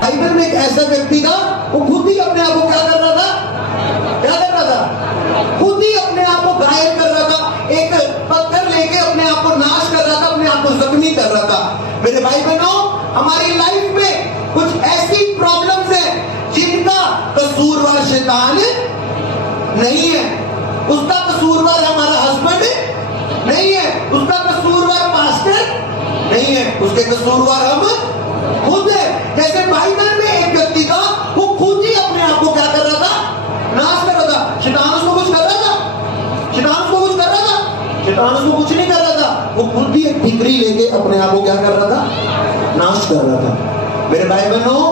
Bible में एक ऐसा व्यक्ति था, वो खुद ही अपने आप को क्या कर रहा था? क्या कर रहा था? खुद ही अपने आप को घायल कर रहा था, एक पत्थर लेके अपने आप को नाश कर रहा था, अपने आप को जख्मी कर रहा था। मेरे भाई बहनों, हमारी लाइफ में कुछ ऐसी प्रॉब्लम्स हैं जिनका कसूरवार शैतान नहीं है, उसका कसूरवार हमारा हस्बैंड नहीं है, उसका कसूरवार पास्टर नहीं है, उसके कसूरवार हम खुद है। जैसे बाइबल में एक व्यक्ति था, वो खुद ही अपने आप को क्या कर रहा था? नाश कर रहा था। शैतान उसको कुछ कर रहा था? शैतान उसको कुछ कर रहा था? शैतान उसको कुछ नहीं कर रहा था, वो खुद भी एक ठिकरी लेके अपने आप को क्या कर रहा था? नाश कर रहा था। मेरे भाई बहनों,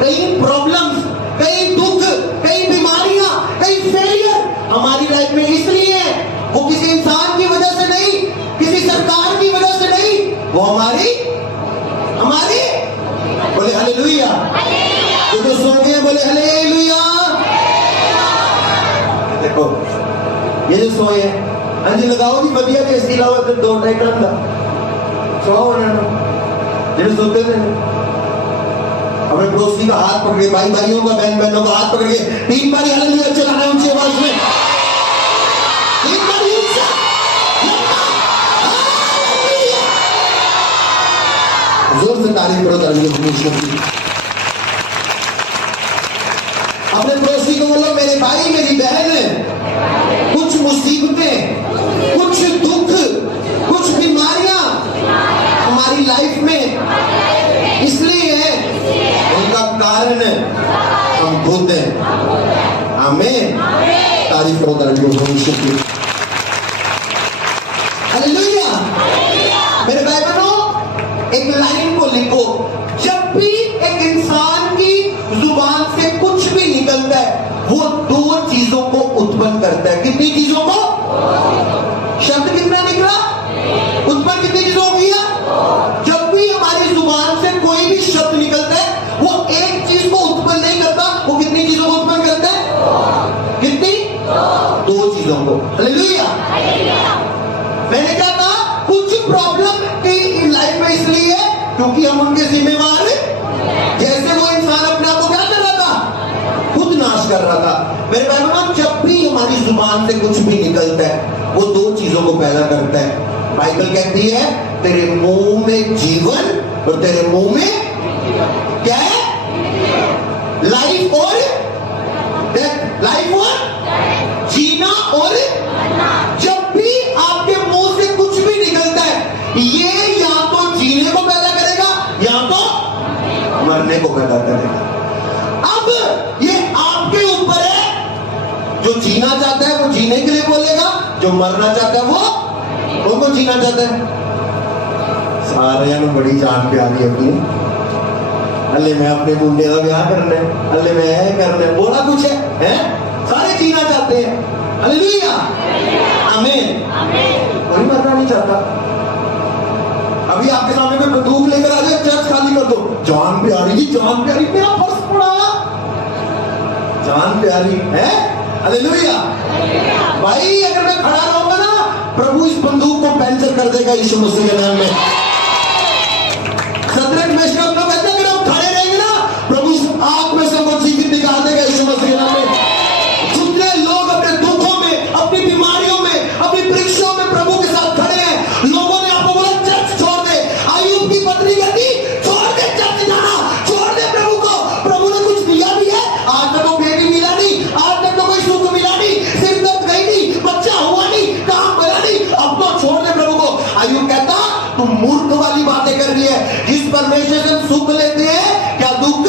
कई प्रॉब्लम्स, कई दुख, कई बीमारियां, कई फेलियर हमारी लाइफ में इसलिए है, वो किसी इंसान की वजह से नहीं, किसी सरकार की वजह से नहीं, वो हमारी बोले हालेलुया, जो सुन गए बोले हालेलुया। देखो ये जो सोए हैं, हाँ जी लगाओ जी बढ़िया कैसी लाओ, फिर 2-2.5 टन का सो जिन्हें सोते थे अपने पड़ोसी का हाथ पकड़ के, भाई भाइयों का, बहन बहनों का हाथ पकड़ के 3 बार हालेलुया चलाना ऊंची आवाज में, 3 बार ऊंचा जोर से तारीफ करो। अपने पड़ोसी को बोलो मेरे भाई मेरी बहन, कुछ मुसीबतें, कुछ दुख, कुछ बीमारियां हमारी लाइफ में इसलिए है, उनका कारण हम खुद हैं। आमीन, तारीफ करो भविष्य की। हालेलुया। मेरे भाई बहनों, एक लाइन को लिखो, जब भी एक इंसान की जुबान से कुछ भी निकलता है, वो 2 चीजों को उत्पन्न करता है। कितनी चीजों को? शब्द कितना निकला? उत्पन्न कितनी चीजों को किया? जब भी हमारी जुबान से कोई भी शब्द निकलता है, वो एक चीज को उत्पन्न नहीं करता, वो कितनी चीजों को उत्पन्न करता है? कितनी? 2 चीजों को। हालेलुया। मैंने क्या कहा? कुछ प्रॉब्लम की लाइफ में इसलिए क्योंकि हम उनके जिम्मेवार हैं। जैसे वो इंसान अपने आप को क्या कर रहा था? खुद नाश कर रहा था। मेरे भाई बहनों, जब भी हमारी जुबान से कुछ भी निकलता है, वो 2 चीजों को पैदा करता है। बाइबल कहती है तेरे मुंह में जीवन और तेरे मुंह में क्या है? लाइफ और डेथ, लाइफ और जीना और, जब भी आपके मुंह से कुछ भी निकलता है, ये या तो जीने को पैदा करेगा या तो मरने को पैदा करेगा। अब ये आपके ऊपर है, जो जीना चाहता है वो जीने के लिए बोलेगा, जो मरना चाहता है वो उनको जीना चाहता है। सारे बड़ी जान प्यारी होती है, अल्ले मैं अपने मुंडे का ब्याह करना है, अल्ले मैं करना है, बोला कुछ है? सारे जीना चाहते हैं। हालेलुया, आमीन। कोई मरना नहीं चाहता। अभी आपके सामने कोई बंदूक लेकर आ जाए, चर्च खाली कर दो, जान प्यारी जी, जान प्यारी, मेरा पर्स पड़ा, जान प्यारी है। हालेलुया। भाई अगर मैं खड़ा रहूंगा ना, प्रभु इस बंदूक को पंचर कर देगा यीशु मसीह के नाम में। सदरक मेशक लोग कहते हैं, अगर हम खड़े रहेंगे ना, प्रभु इस आग में से हमको जीवित निकाल देगा यीशु मसीह के नाम में। जितने लोग अपने दुखों में, अपनी बीमारियों में, अपनी परीक्षाओं में प्रभु के साथ खड़े हैं, लोगों ने आपको बोला चर्च छोड़ दे, अय्यूब की पत्नी कहती छोड़ दे चर्च जाना, छोड़ दे प्रभु को। प्रभु ने कुछ दिया भी है, आज तक तो बेबी मिला नहीं, आज तक तो कोई सुख मिला नहीं, सिर दर्द गई नहीं, बच्चा हुआ नहीं, काम मिला नहीं, अब तो छोड़ दे प्रभु को। अय्यूब कहता तुम मूर्ख वाली बातें कर रही है, जिस परमेश्वर से सुख लेते हैं क्या दुख?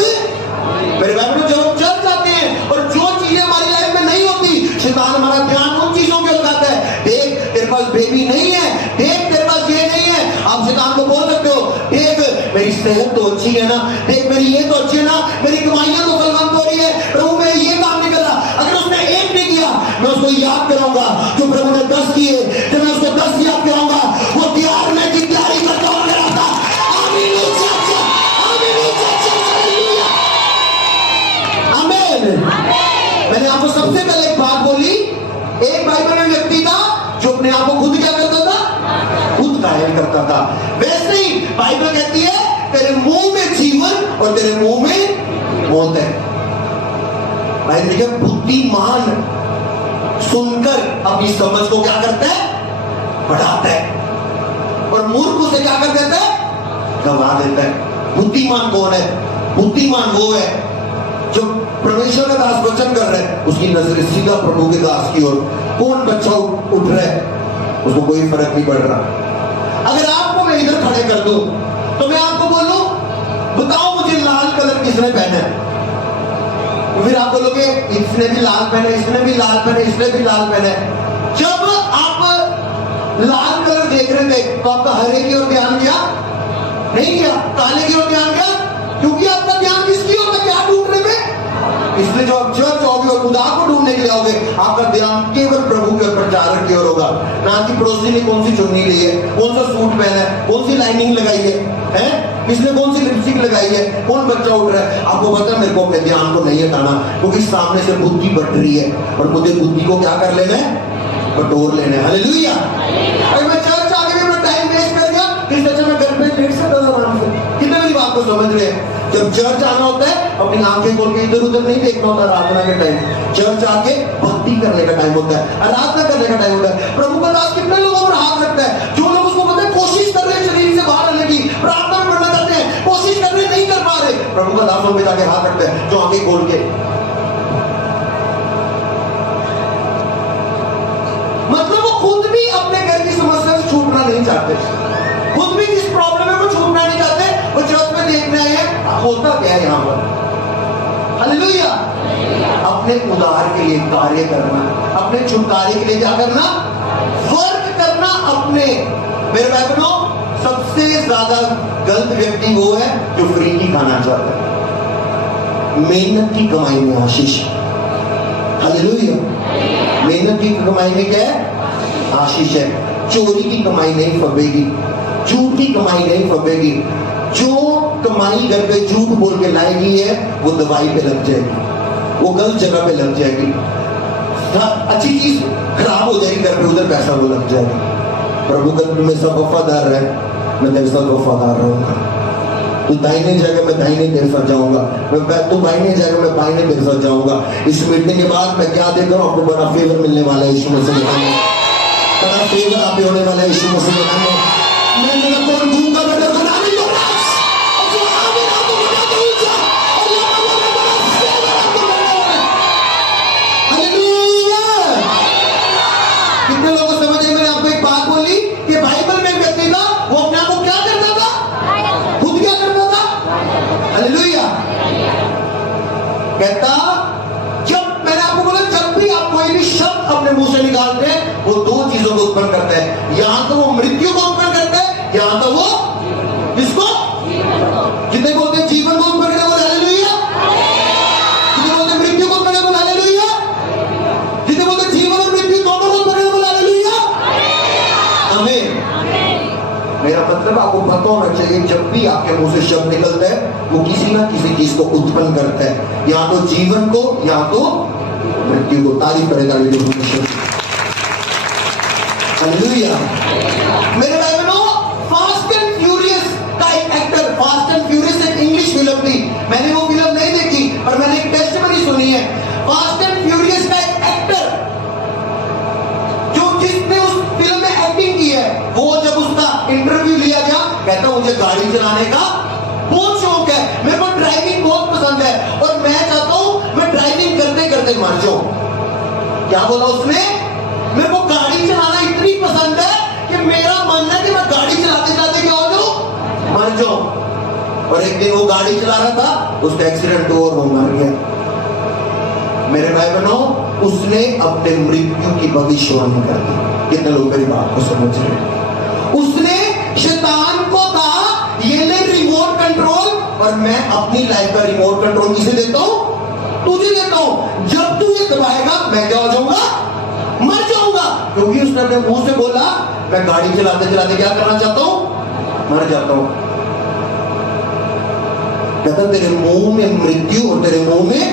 मेरे भाई बहनों, जब हम चर्च जाते हैं और जो चीजें हमारी लाइफ में नहीं होती, शैतान हमारा ध्यान उन चीजों पे लगाता है। देख तेरे पास बेबी नहीं है, देख तेरे पास ये नहीं है। आप शैतान को बोल सकते हो, देख मेरी सेहत तो अच्छी है ना, देख मेरी ये तो अच्छी है ना, मेरी कमाइयां तो बलवंत हो रही है, प्रभु मेरा ये काम नहीं कर रहा। अगर उसने 1 नहीं किया, मैं उसको याद कराऊंगा जो प्रभु ने 10 किए, जब मैं उसको 10 याद कराऊंगा, वो तैयार में की तैयारी करता हुआ मेरा था। आमीन, मैंने आपको सबसे पहले एक बात बोली, एक बाइबल में व्यक्ति था जो अपने आप को खुद क्या करता था? खुद घायल करता था। वैसे ही बाइबल कहती है तेरे मुंह में जीवन और तेरे मुंह में मौत है। भाई देखिए, बुद्धिमान सुनकर अपनी समझ को क्या करता है, बढ़ाता है, और मूर्ख उसे क्या कर देता है, गवा देता है। बुद्धिमान कौन है? बुद्धिमान वो है जो परमेश्वर का दास वचन कर रहा है, उसकी नजर सीधा प्रभु के दास की ओर। कौन बच्चा उठ रहा है, उसको कोई फर्क नहीं पड़ रहा। अगर आपको मैं इधर खड़े कर दूं तो मैं आपको बोलूं, बताओ मुझे लाल कलर किसने पहना है? फिर आप बोलोगे इसने भी लाल पहना, इसने भी लाल पहना, इसने भी लाल पहना है। जब आप लाल कलर देख रहे थे तो आपका हरे की ओर ध्यान गया? नहीं गया। काले की ओर ध्यान गया? क्योंकि आपका ध्यान किसकी ओर था, क्या ढूंढने में? इसलिए जो आप चर्च आओगे और खुदा को ढूंढने के लिए आओगे, आपका ध्यान केवल प्रभु के प्रचारक की ओर होगा, ना कि पड़ोसी ने कौन सी चुन्नी ली है, कौन सा सूट पहना है, कौन सी लाइनिंग लगाई है, किसने कौन सी लिपस्टिक लगाई है, कौन बच्चा उठ रहा है। आपको पता है मेरे को अपने ध्यान को नहीं हटाना, क्योंकि सामने से बुद्धि बढ़ रही है और मुझे बुद्धि को क्या कर लेना है, बटोर लेना है। हालेलुया। अगर मैं चर्च आगे अपना टाइम वेस्ट कर गया, इससे अच्छा मैं घर पे लेट सकता था आराम से। कितने मेरी बात को समझ रहे हैं? जब चर्च आना होता है, अपनी आंखें खोल के इधर उधर नहीं देखना होता आराधना के टाइम। चर्च आके भक्ति करने का टाइम होता है, आराधना करने का टाइम होता है। प्रभु का दास कितने लोगों पर हाथ रखता है, जो लोग उसको पता है कोशिश कर रहे हैं शरीर से बाहर आने की, प्रार्थना करना चाहते हैं, कोशिश कर रहे नहीं कर पा रहे, प्रभु का दास उन पे जाके हाथ रखता है, जो आंखें खोल के। मतलब वो खुद भी अपने घर की समस्या से छूटना नहीं चाहते, खुद भी जिस प्रॉब्लम है वो छूटना नहीं चाहते, वो चर्च में देखने आए हैं होता क्या है यहाँ पर। हालेलुया। अपने उद्धार के लिए कार्य करना, अपने छुटकारे के लिए क्या करना, वर्क करना अपने। मेरे भाई बहनों, सबसे ज्यादा गलत व्यक्ति वो है जो फ्री की खाना चाहता है। मेहनत की कमाई में आशीष। हालेलुया। मेहनत की कमाई में क्या है, आशीष है। चोरी की कमाई नहीं फबेगी, झूठ की कमाई नहीं फबेगी। जो कमाई घर पे झूठ बोल के लाएगी है, वो दवाई पे लग जाएगी, वो गलत जगह पे लग जाएगी। अच्छी चीज खराब हो जाएगी घर पे, उधर पैसा वो लग जाएगा। प्रभु का में सब वफादार रहे, मैं तेरे साथ वफादार रहूंगा। तू दाहिने जाएगा, मैं दाहिने तेरे साथ जाऊंगा। तू बाहिने जाएगा, मैं बाहिने तेरे साथ जाऊंगा। इस मीटिंग के बाद मैं क्या देख रहा हूँ, आपको बड़ा फेवर मिलने वाला है। यीशु मसीह बड़ा फेवर आप होने वाला है। यीशु मसीह मैं कौन दूंगा बेटा बना नहीं दो कितने लोगों समझ आए? मैंने आपको एक बात बोली कि बाइबल में व्यक्ति था, वो अपने आप को क्या करता था, खुद क्या करता था। हालेलुया। कहता, जब मैंने आपको बोला, जब भी आप कोई भी शब्द अपने मुंह से निकालते हैं, वो दो चीजों को उत्पन्न करता है। यहां तो वो मृत्यु को उत्पन्न करता है, यहां तो वो किसको, कितने बोलते हैं जीवन को उत्पन्न करने वाले। हालेलुया। कितने बोलते हैं मृत्यु को उत्पन्न करने वाले। हालेलुया। कितने बोलते हैं जीवन और मृत्यु दोनों को उत्पन्न करने वाले। हालेलुया। आमीन। मेरा मतलब आपको पता होना चाहिए, जब भी आपके मुंह से शब्द निकलता है, वो किसी ना किसी चीज को उत्पन्न करता है, या तो जीवन को या तो मृत्यु को। तारीफ करें हालेलुया। मेरे भाई बहनों, फास्ट एंड फ्यूरियस का एक एक्टर, फास्ट एंड फ्यूरियस एक इंग्लिश फिल्म थी, मैंने वो फिल्म नहीं देखी पर मैंने एक टेस्टिमनी सुनी है। फास्ट एंड फ्यूरियस का एक एक्टर जो जिसने उस फिल्म में एक्टिंग की है, वो जब उसका इंटरव्यू लिया गया, कहता मुझे गाड़ी चलाने का बहुत शौक है, मेरे को ड्राइविंग बहुत पसंद है और मैं चाहता हूं मैं ड्राइविंग करते करते मर जाऊं। क्या बोला उसने? मेरे को गाड़ी चलाना इतनी पसंद है कि मेरा मन है कि मैं गाड़ी चलाते चलाते क्या हो जाऊं, मर जाऊं। और एक दिन वो गाड़ी चला रहा था, उसका एक्सीडेंट हुआ और वो मर गया। मेरे भाई बहनों, उसने अपने मृत्यु की भविष्यवाणी कर दी। कितने लोग मेरी बात को समझ रहे हैं? उसने शैतान को कहा, ये ले रिमोट कंट्रोल, और मैं अपनी लाइफ का रिमोट कंट्रोल किसे देता हूं, तुझे देता हूं। जब तू ये दबाएगा, मैं क्या हो जाऊंगा, मर जाऊंगा। क्योंकि उसने अपने मुंह से बोला, मैं गाड़ी चलाते चलाते क्या करना चाहता हूं, मर जाता हूं। कहता तेरे मुंह में मृत्यु और तेरे मुंह में,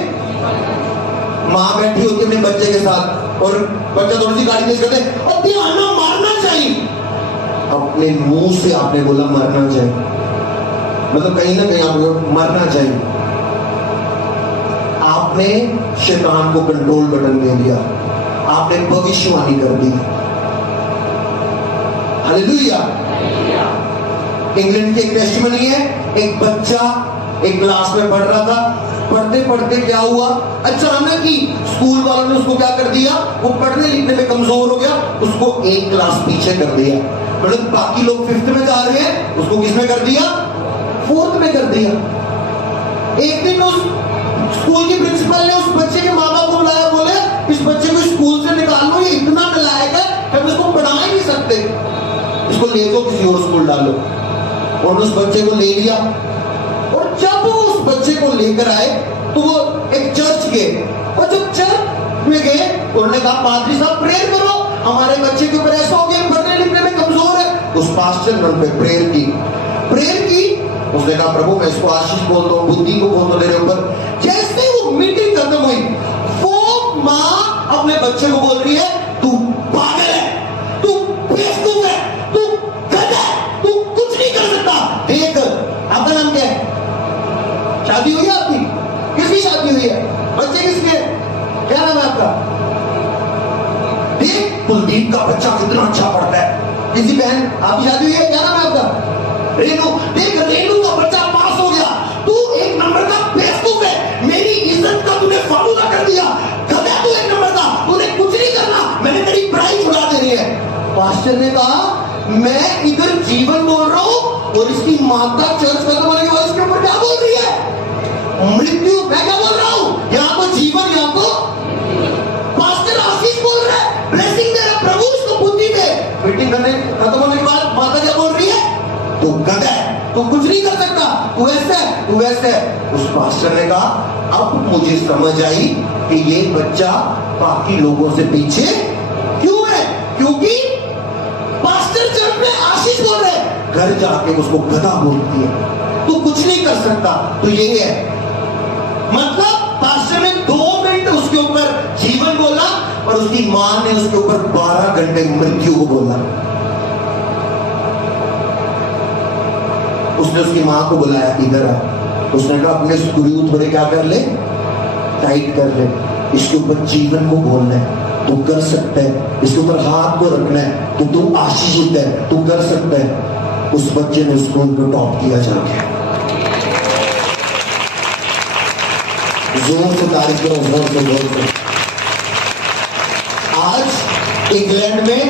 मां बैठी होती अपने बच्चे के साथ और बच्चा थोड़ी सी गाड़ी तेज करते, और ध्यान मारना चाहिए, अपने मुंह से आपने बोला मरना चाहिए, मतलब कहीं ना कहीं आपको मरना चाहिए। आपने शैतान को कंट्रोल बटन दे दिया, आपने भविष्यवाणी कर दी। हालेलुया। इंग्लैंड की एक टेस्टिमनी है, एक बच्चा एक क्लास में पढ़ रहा था, पढ़ते पढ़ते क्या हुआ, अचानक ही स्कूल वालों ने उसको क्या कर दिया, वो पढ़ने लिखने में कमजोर हो गया, उसको एक क्लास पीछे कर दिया। मतलब बाकी लोग 5th में जा रहे हैं, उसको किसमें कर दिया, 4th में कर दिया। एक दिन उस स्कूल की प्रिंसिपल ने उस बच्चे के माँ बाप को बुलाया, बोले इस बच्चे को स्कूल से निकाल लो, ये इतना नालायक है हम इसको पढ़ा ही नहीं सकते, इसको ले दो किसी और स्कूल डालो। और उस बच्चे को ले लिया, और जब वो उस बच्चे को लेकर आए तो वो एक चर्च गए, और जब चर्च में गए उन्होंने कहा पादरी साहब प्रेयर करो, हमारे बच्चे के ऊपर ऐसा हो गया, पढ़ने लिखने में कमजोर है। उस पास्टर ने उन पे प्रेयर की, उसने कहा प्रभु मैं इसको आशीष बोलता हूँ, बुद्धि को बोलता हूँ तेरे ऊपर। जैसे वो मीटिंग खत्म हुई, वो माँ अपने बच्चे को बोल रही है तू पागल है, तू बेवकूफ है, तू गधा है, तू कुछ नहीं कर सकता। देख आपका नाम क्या है, शादी हुई है आपकी, किसकी शादी हुई है, बच्चे किसके, क्या नाम है आपका, देख कुलदीप का बच्चा कितना अच्छा पढ़ता है, किसी बहन आपकी शादी हुई है, क्या नाम है आपका, रेनू, देख रेनू का बच्चा पास हो गया, तू एक नंबर का बेवकूफ है, मेरी इज्जत का तूने फालूदा कर दिया, गधा तू एक नंबर का, तूने कुछ नहीं करना, मैंने तेरी पढ़ाई छुड़ा देनी है। पास्टर ने कहा मैं इधर जीवन बोल रहा हूं और इसकी माता चर्च खत्म होने के बाद इसके ऊपर क्या बोल रही है, मृत्यु। मैं क्या बोल रहा हूं, यहाँ को जीवन, यहाँ को पास्टर आशीष बोल रहा है, ब्लेसिंग दे रहा, प्रभु इसको बुद्धि दे। मीटिंग करने खत्म होने के बाद माता क्या बोल रही है, तू गधा है, तू कुछ नहीं कर सकता, तू ऐसा है, तू वैसा है। उस पास्टर ने कहा अब मुझे समझ आई कि ये बच्चा बाकी लोगों से पीछे क्यों है, क्योंकि पास्टर चर्च में आशीष बोल रहे, घर जाके उसको गधा बोलती है, तू कुछ नहीं कर सकता। तो ये है मतलब पास्टर ने 2 मिनट उसके ऊपर जीवन बोला और उसकी मां ने उसके ऊपर 12 घंटे मृत्यु को बोला। उसने उसकी मां को बुलाया, इधर आ, उसने कहा अपने स्क्रू थोड़े क्या कर ले, टाइट कर ले, इसके ऊपर जीवन को बोलना है, तू कर सकता है, इसके ऊपर हाथ को रखना है, तो तू आशीषित है, तू कर सकता है। उस बच्चे ने स्कूल को टॉप किया जाके, जोर से तारीफ करो, जोर से। आज इंग्लैंड में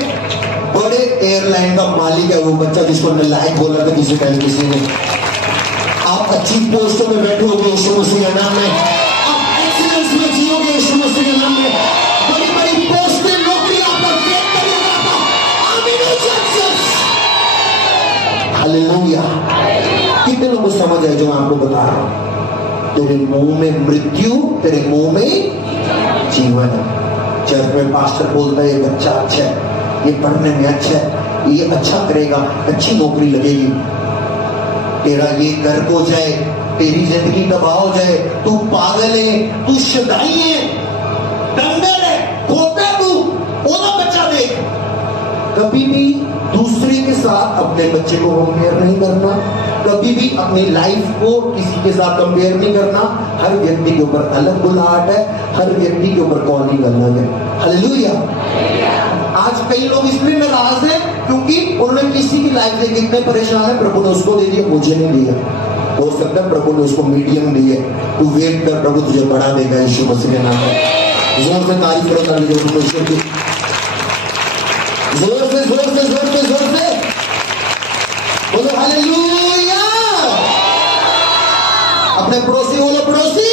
बड़े एयरलाइन का मालिक है वो बच्चा जिसको नालायक बोला था किसी टाइम किसी ने। आप अच्छी पोस्टों में बैठे होगे यीशु मसीह के नाम में, आप एक्सीलेंस में जियोगे यीशु मसीह के नाम में, बड़ी बड़ी पोस्टें नौकरी आपका गेट करेगा। आमीन जीसस, हालेलुया। कितने लोगों को समझ है जो मैं आपको बता रहा हूं, तेरे मुंह में मृत्यु, तेरे मुंह में जीवन है। चर्च में पास्टर बोलता है ये बच्चा अच्छा है, ये पढ़ने में अच्छा है, ये अच्छा करेगा, अच्छी नौकरी लगेगी, तेरा ये गर्क हो जाए, तेरी जिंदगी तबाह हो जाए, तू पागल है, तू शदाई है, दंगल है, खोता है तू, ओला बच्चा देख। कभी भी दूसरे के साथ अपने बच्चे को कंपेयर नहीं करना, कभी भी अपनी लाइफ को किसी के साथ कंपेयर नहीं करना। हर व्यक्ति के ऊपर अलग बुलाहट है, हर व्यक्ति के ऊपर कॉलिंग अलग है। हालेलुया। आज कई लोग इसलिए नाराज हैं क्योंकि उन्होंने किसी की लाइफ देख के इतने परेशान है, प्रभु ने उसको दे दिया, मुझे नहीं दिया। हो सकता है प्रभु ने उसको मीडियम दी है, तू वेट कर, प्रभु तुझे बढ़ा देगा यीशु मसीह के नाम में। जोर से तारीफ करो, जोर से बोलो हालेलुया। अपने पड़ोसी बोलो, पड़ोसी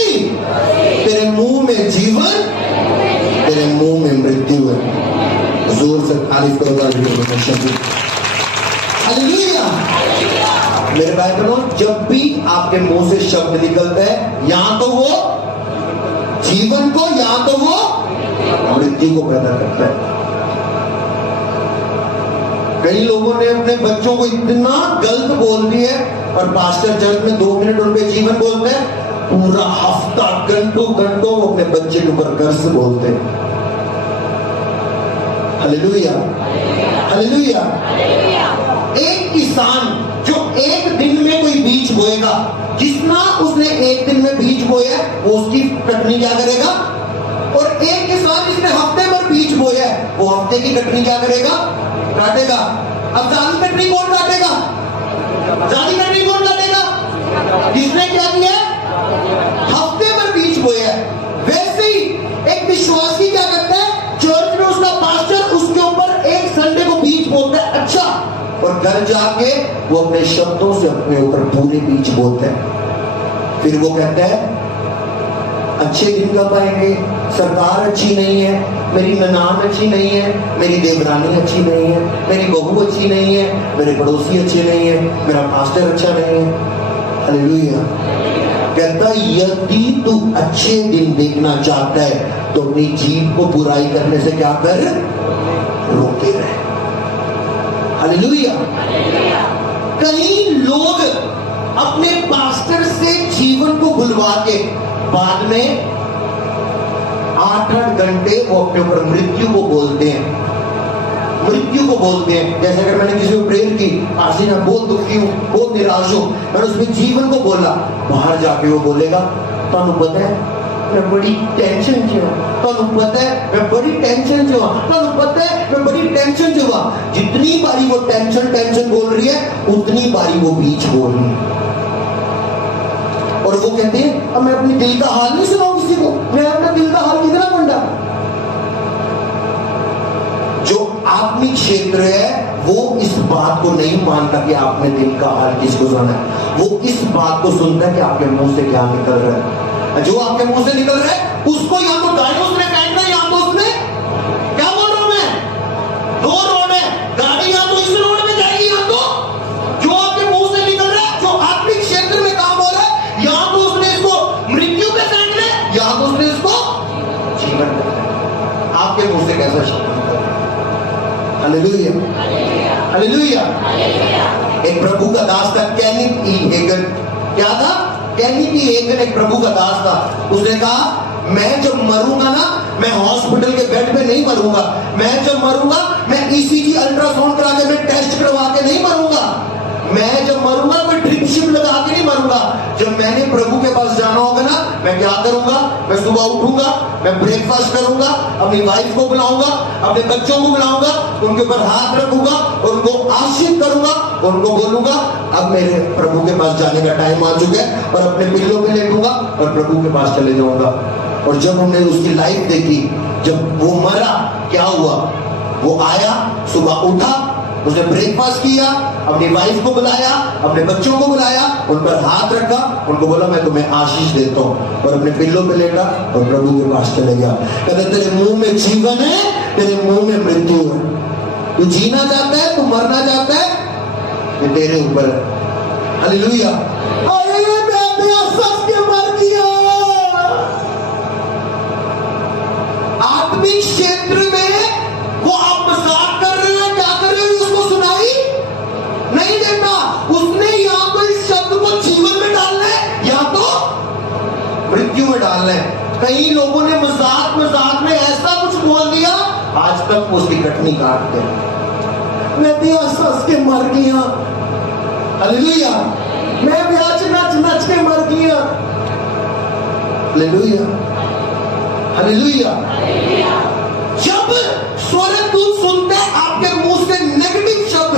तेरे मुंह में जीवन, तेरे मुंह में मृत्यु है। जोर से तारीफ करो, हालेलुया। मेरे भाई बहनों, जब भी आपके मुंह से शब्द निकलता है, या तो वो जीवन को या तो वो मृत्यु को पैदा करता है। कई लोगों ने अपने बच्चों को इतना गलत बोल दिया है और पास्टर चर्च में 2 मिनट उनके जीवन बोलते हैं, पूरा हफ्ता घंटों घंटों अपने बच्चे के ऊपर कर्ज बोलते हैं। Hallelujah, hallelujah. एक किसान जो एक दिन में कोई बीज बीज बोएगा। जितना उसने एक दिन में बीज बोया वो उसकी कटनी क्या करेगा, और एक किसान जिसने हफ्ते भर बीज बोया है वो हफ्ते की कटनी क्या करेगा, काटेगा। अब ज्यादा कटनी कौन काटेगा, ज्यादा कटनी कौन काटेगा, जिसने क्या किया हफ्ते भर बीज बोया है। वैसे ही एक विश्वासी क्या करता है, चर्च में उसका पास्टर उसके ऊपर एक संडे को बीज बोलता है अच्छा, और घर जाके वो अपने शब्दों से अपने ऊपर पूरे बीज बोलते हैं। फिर वो कहता है अच्छे दिन कब आएंगे, सरकार अच्छी नहीं है, मेरी ननान अच्छी नहीं है, मेरी देवरानी अच्छी नहीं है, मेरी बहू अच्छी नहीं है, मेरे पड़ोसी अच्छे नहीं है, मेरा पास्टर अच्छा नहीं है। हालेलुया। कहता यदि तू अच्छे दिन देखना चाहता है तो अपनी जीभ को बुराई करने से क्या कर, रोके रहे। हालेलुया। कई लोग अपने पास्टर से जीवन को बुलवा के बाद में 8-8 घंटे वो अपने ऊपर मृत्यु को बोलते हैं, मृत्यु को बोलते हैं। जैसे अगर मैंने किसी को प्रेयर की, आज मैं बहुत दुखी हूं, बहुत निराश हूं, मैंने उसमें जीवन को बोला, बाहर जाके वो बोलेगा तुहानू पता है मैं बड़ी टेंशन च हूं, तुहानू पता है मैं बड़ी टेंशन च हूं, तुहानू पता है मैं बड़ी टेंशन च हूं। जितनी बारी वो टेंशन बोल रही है उतनी बारी वो बीच बोल रही है। और वो कहते हैं अब मैं अपनी दिल का हाल नहीं सुनाऊं किसी को, मैं अपना दिल का हाल कितना बंदा। जो आत्मिक क्षेत्र है वो इस बात को नहीं मानता कि आपने दिल का हाल किसको सुना है, वो इस बात को सुनता है कि आपके मुंह से क्या निकल रहा है। जो आपके मुंह से निकल रहा है उसको या तो गाड़ी उसने काटना या तो उसने क्या बोल रहा हूं मैं, दो रोड है, गाड़ी या तो इस रोड में जाएगी या तो जो आपके मुंह से निकल रहा है, जो आत्मिक क्षेत्र में काम हो रहा है, या तो उसने इसको मृत्यु पे काटना है या तो उसने इसको जीवन में। आपके मुंह से कैसा शब्द निकल रहा है। Hallelujah, hallelujah. एक प्रभु का दास था केनिथ ई हेगन, क्या था, केनिथ ई हेगन एक प्रभु का दास था। उसने कहा मैं जब मरूंगा ना, मैं हॉस्पिटल के बेड पे नहीं मरूंगा, मैं जब मरूंगा मैं ईसीजी अल्ट्रासाउंड करा के मैं टेस्ट करवा के नहीं मरूंगा, मैं जब मरूंगा मैं ड्रिप शिप लगा के नहीं मरूंगा। जब मैंने प्रभु के पास जाना होगा ना, मैं क्या करूंगा, मैं सुबह उठूंगा, मैं ब्रेकफास्ट करूंगा, अपनी वाइफ को बुलाऊंगा, अपने बच्चों को बुलाऊंगा, उनके ऊपर हाथ रखूंगा और उनको आशीष करूंगा और उनको बोलूंगा अब मेरे प्रभु के पास जाने का टाइम आ चुका है, और अपने पिल्लों पे लेटूंगा और प्रभु के पास चले जाऊंगा। और जब हमने उसकी लाइफ देखी, जब वो मरा क्या हुआ, वो आया, सुबह उठा, उसने ब्रेकफास्ट किया, अपनी वाइफ को बुलाया, अपने बच्चों को बुलाया, उन पर हाथ रखा, उनको बोला मैं तुम्हें आशीष देता हूं, और अपने पिल्लों पे लेटा और प्रभु के पास चले गया। कहते तेरे मुंह में जीवन है, तेरे मुंह में मृत्यु है, तू जीना चाहता है, तू मरना चाहता है, ये तेरे ऊपर है। हालेलुया। अरे मैं सत्य मर गया। आत्मिक क्षेत्र में वो आप मजाक कर रहे हो, क्या कर रहे हो, उसको सुनाई नहीं देता। उसने या तो इस शब्द को जीवन में डालना है या तो मृत्यु में डालना है। कई लोगों ने मजाक में ऐसा कुछ बोल दिया, आज तक उसकी कटनी काटते हैं। मैं हंस के मर गया। हालेलुया। मैं नच के मर गया। Hallelujah, hallelujah. जब स्वर्गदूत सुनते हैं आपके मुंह से नेगेटिव शब्द,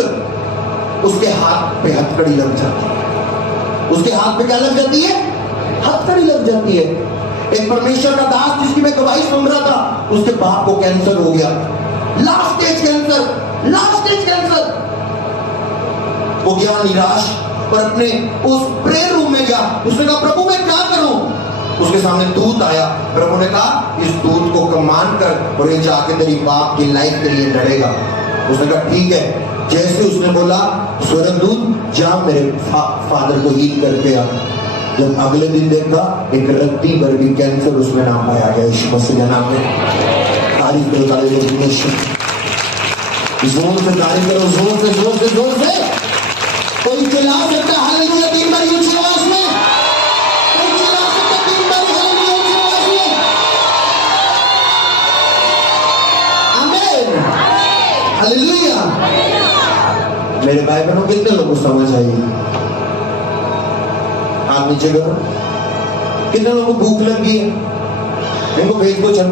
उसके हाथ पे हथकड़ी लग जाती है। उसके हाथ पे क्या लग जाती है, हथकड़ी लग जाती है। एक परमेश्वर का दास जिसकी मैं गवाही सुन रहा था, उसके बाप को कैंसर हो गया, last stage cancer, last stage cancer. वो गया निराश और अपने उस प्रेयर रूम में गया। उसने कहा प्रभु मैं क्या करूं। उसके सामने दूत आया, प्रभु ने कहा इस दूत को कमांड कर और ये जाके तेरी बाप की लाइफ के लिए लड़ेगा। उसने कहा ठीक है। जैसे उसने बोला स्वर्गदूत जा मेरे फादर को हील करके आ। जब अगले दिन देखा एक रत्ती भर भी कैंसर उसमें ना पाया गया। यीशु मसीह के नाम में तारीफ करो, तारीफ करो, जोर से तारीफ करो, जोर से जोर से जोर से। कोई चिल्ला सकता है हालेलुया 3 बार ऊंची आवाज में, कोई चिल्ला सकता है 3 बार हालेलुया ऊंची आवाज में। आमीन, हालेलुया। मेरे भाई बहनों कितने लोगों को समझ आई? हाथ नीचे करो। कितने लोगों को भूख लगी है, इनको भेज दो, चल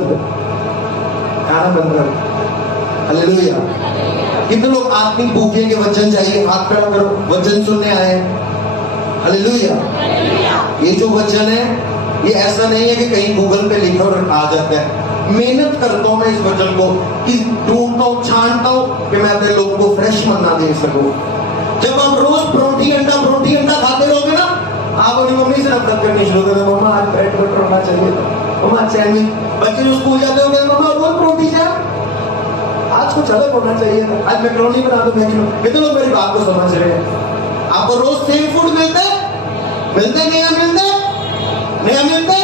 खाना बन रहा है। हालेलुया। कितने लोग आत्मिक भूखे के वचन चाहिए, हाथ खड़ा करो, वचन सुनने आए हैं। हालेलुया। ये जो वचन है ये ऐसा नहीं है कि कहीं गूगल पे लिखा और आ जाता है। मेहनत करता हूं मैं इस वचन को, कि ढूंढता हूं, छांटता हूं कि मैं अपने लोगों को फ्रेश मन्ना दे सकूं। जब आप रोज प्रोटीन अंडा खाते रहोगे ना, आप अपनी मम्मी से नफरत करनी शुरू कर दोगे। मम्मा आज ब्रेड बटर होना चाहिए था, मम्मा आज सैंडविच। बच्चे जो स्कूल जाते हो, मम्मा रोज प्रोटीन है, आज कुछ अलग होना चाहिए था, आज मैकरोनी बना दो मैकरोनी। कितने लोग मेरी बात को समझ रहे हैं? आपको रोज सेम फूड मिलते नया मिलते,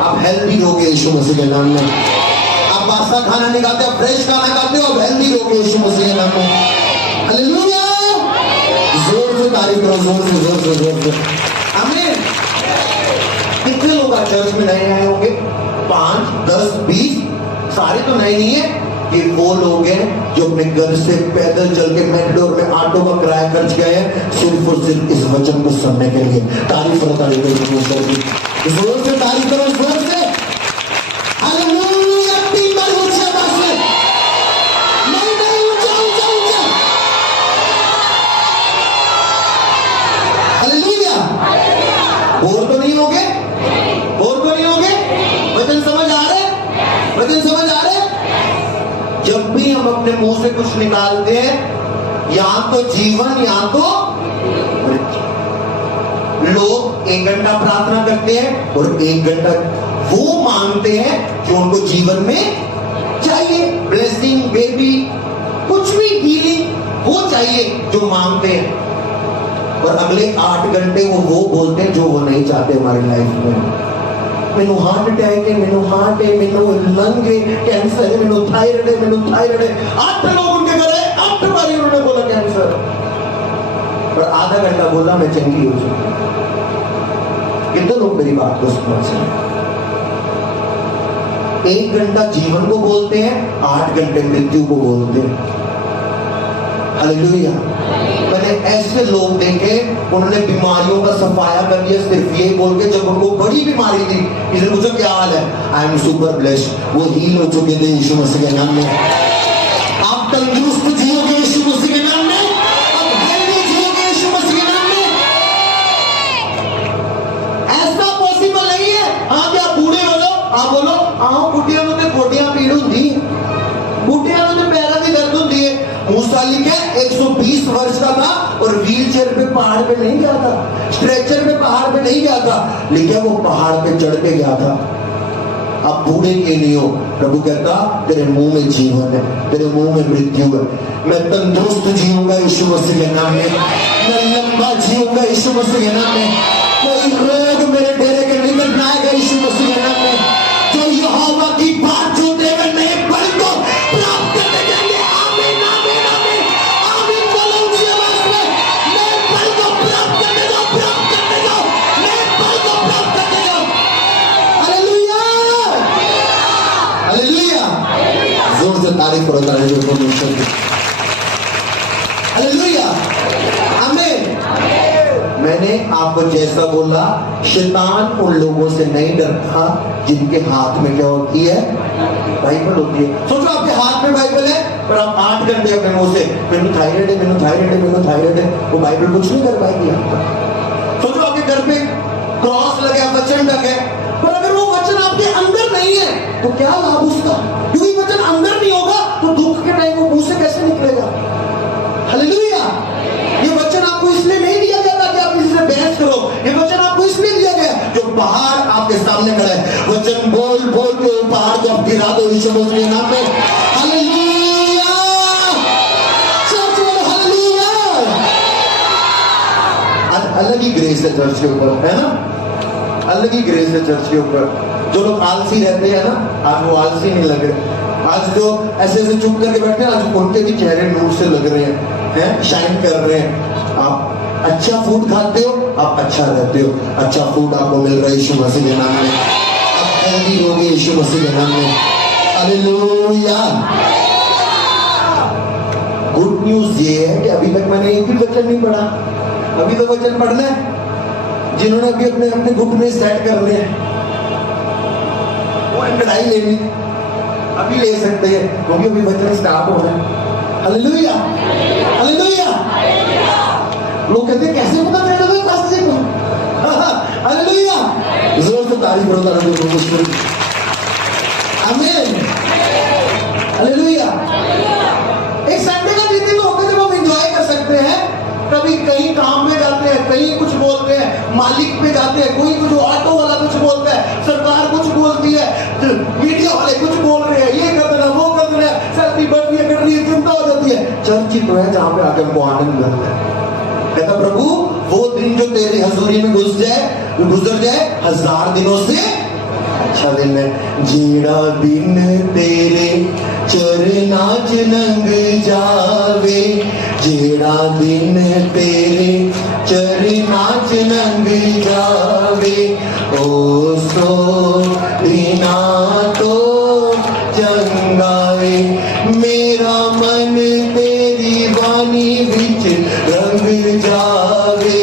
आप हेल्दी रहोगे यीशु मसीह के नाम में। आप बासा खाना नहीं खाते, आप फ्रेश खाना खाते हो, आप हेल्दी रहोगे यीशु मसीह के नाम में। हालेलुया। जोर से तारीफ करो, जोर से। आमीन। कितने लोग आज चर्च में नए आए होंगे? 5, 10, 20, सारे तो नए नहीं है। ये वो लोग हैं जो अपने घर से पैदल चल के मैकडोर में ऑटो का किराया खर्च गए हैं सिर्फ और सिर्फ इस वचन को सुनने के लिए। तारीफ करो, जोर से तारीफ करो, जोर से। हालेलुया। 3 बार ऊंची आवाज में, नहीं, ऊंचा। हालेलुया। बोर तो नहीं होगे? वचन समझ आ रहे? जब भी हम अपने मुंह से कुछ निकालते हैं, या तो जीवन या तो मृत्यु। लोग 1 घंटा प्रार्थना करते हैं और 1 घंटा वो मांगते हैं जो उनको जीवन में चाहिए। ब्लेसिंग, बेबी, कुछ भी, हीलिंग, वो चाहिए जो मांगते हैं। और अगले 8 घंटे वो बोलते हैं जो वो नहीं चाहते हमारी लाइफ में। मैनू हार्ट अटैक है, मैनू हार्ट है, मैनू लंग है, कैंसर है, मैनू थायराइड है। 8 लोग उनके घर आए, 8 बारी उन्होंने बोला कैंसर, और आधा घंटा बोला मैं चंगी हो चुकी। कितने लोग मेरी बात को समझ रहे हैं? 1 घंटा जीवन को बोलते हैं, 8 घंटे मृत्यु को बोलते हैं। हालेलुया। मैंने ऐसे लोग देखे, उन्होंने बीमारियों का सफाया कर दिया सिर्फ ये बोल के, जब उनको बड़ी बीमारी थी, किसी ने पूछा क्या हाल है, आई एम सुपर ब्लेस्ड, वो हील हो चुके थे यीशु मसीह के नाम में। आप तंदुरुस्त जियोगे यीशु मसीह के नाम में, आप हेल्दी जियोगे यीशु मसीह के नाम में। ऐसा पॉसिबल नहीं है। हाँ, क्या बूढ़े हो जाओ, आप बोलो आओ बुढ़िया तो गोडियां पीड़ होती, बुढ़िया तो पैरा की दर्द होती है। मूसा लिखा 120 वर्ष का था और व्हील चेयर पे पहाड़ पे नहीं गया था, स्ट्रेचर पे पहाड़ पे नहीं गया था, लिखा वो पहाड़ पे चढ़ के गया था। अब बूढ़े के नहीं हो, प्रभु कहता तेरे मुंह में जीवन है, तेरे मुंह में मृत्यु है। मैं तंदुरुस्त जीऊंगा यीशु मसीह के नाम में, मैं लंबा जीऊंगा यीशु मसीह के नाम में। कोई रोग मेरे डेरे के नहीं कर पाएगा यीशु मसीह के नाम में। जो यहोवा की बात जो देगा नए बल को प्राप्त करने जाएंगे। आमीन, आमीन, आमीन, आमीन। बोलो ऊंची आवाज में, नए बल को प्राप्त करने दो, नए बल को प्राप्त करने दो। Hallelujah, hallelujah. जोर से तारीफ करो, तारीफ करो। हालेलुया, आमीन। मैंने आपको जैसा बोला, शैतान उन लोगों से नहीं डरता जिनके हाथ में क्या होती है, बाइबल होती है। सोचो आपके हाथ में बाइबल है और आप 8 घंटे अपने मुंह से मैनू थायराइड है, मैनू थायराइड है, मैनू थायराइड है, वो बाइबल कुछ नहीं कर पाएगी आपका। सोचो आपके घर पे क्रॉस लगे, वचन लगे, पर अगर वो वचन आपके अंदर नहीं है तो क्या लाभ उसका? क्योंकि वचन अंदर नहीं होगा तो दुख के टाइम वो मुंह से कैसे निकलेगा? हालेलुया। ये वचन आपको इसलिए नहीं दिया जाता कि आप इससे बहस करो, ये वचन आपको इसलिए दिया गया जो पहाड़ आपके सामने खड़ा है, वचन बोल बोल के पहाड़ को आप गिरा दो यीशु मसीह के नाम पे। हालेलुया, चर्च बोलो हालेलुया। अलग ही ग्रेस है चर्च के ऊपर, है ना, अलग ही ग्रेस है चर्च के ऊपर। जो लोग आलसी रहते हैं ना, आज वो आलसी नहीं लग रहे। आज जो ऐसे ऐसे चुप करके बैठे हैं, आज उनके भी चेहरे नूर से लग रहे हैं, शाइन कर रहे हैं। आप अच्छा फूड खाते हो, आप अच्छा रहते हो, अच्छा फूड आपको मिल रहा है यीशु मसीह के नाम में। आप हेल्दी रहोगे यीशु मसीह के नाम में। हालेलुया। गुड न्यूज ये है कि अभी तक मैंने एक भी वचन नहीं पढ़ा, अभी तो वचन पढ़ना है। जिन्होंने अभी अपने अपने घुटने सेट कर लिए वो अंगड़ाई लेनी अभी ले सकते हैं, क्योंकि अभी वचन स्टार्ट हो रहा है। Hallelujah, hallelujah. लोग कहते हैं कैसे पता चलेगा पास्टर जी को? हालेलुया, जोर से तारीफ करो तारीफ। आमीन, हालेलुया। एक संडे का दिन तो होता है जब हम एंजॉय कर सकते हैं। कभी कहीं काम में जाते हैं, कहीं कुछ बोलते हैं, मालिक पे जाते हैं, कोई कुछ ऑटो वाला कुछ बोलता है, सरकार कुछ बोलती है, मीडिया वाले कुछ बोल रहे हैं, ये कर देना वो कर देना, सर्दी बढ़ रही है घट रही है, चिंता हो जाती है। चर्च ही तो है जहां पे आकर हमको आनंद मिलता है। कहता प्रभु वो दिन जो तेरी हजूरी में गुजर जाए 1000 दिनों से अच्छा दिन है। जेड़ा दिन तेरे चरना च लंघ जावे, जेड़ा दिन तेरे चरना च लंघ जावे, ओ सो दिना तो चंगा है। मेरा मन तेरी वाणी विच रंग जावे,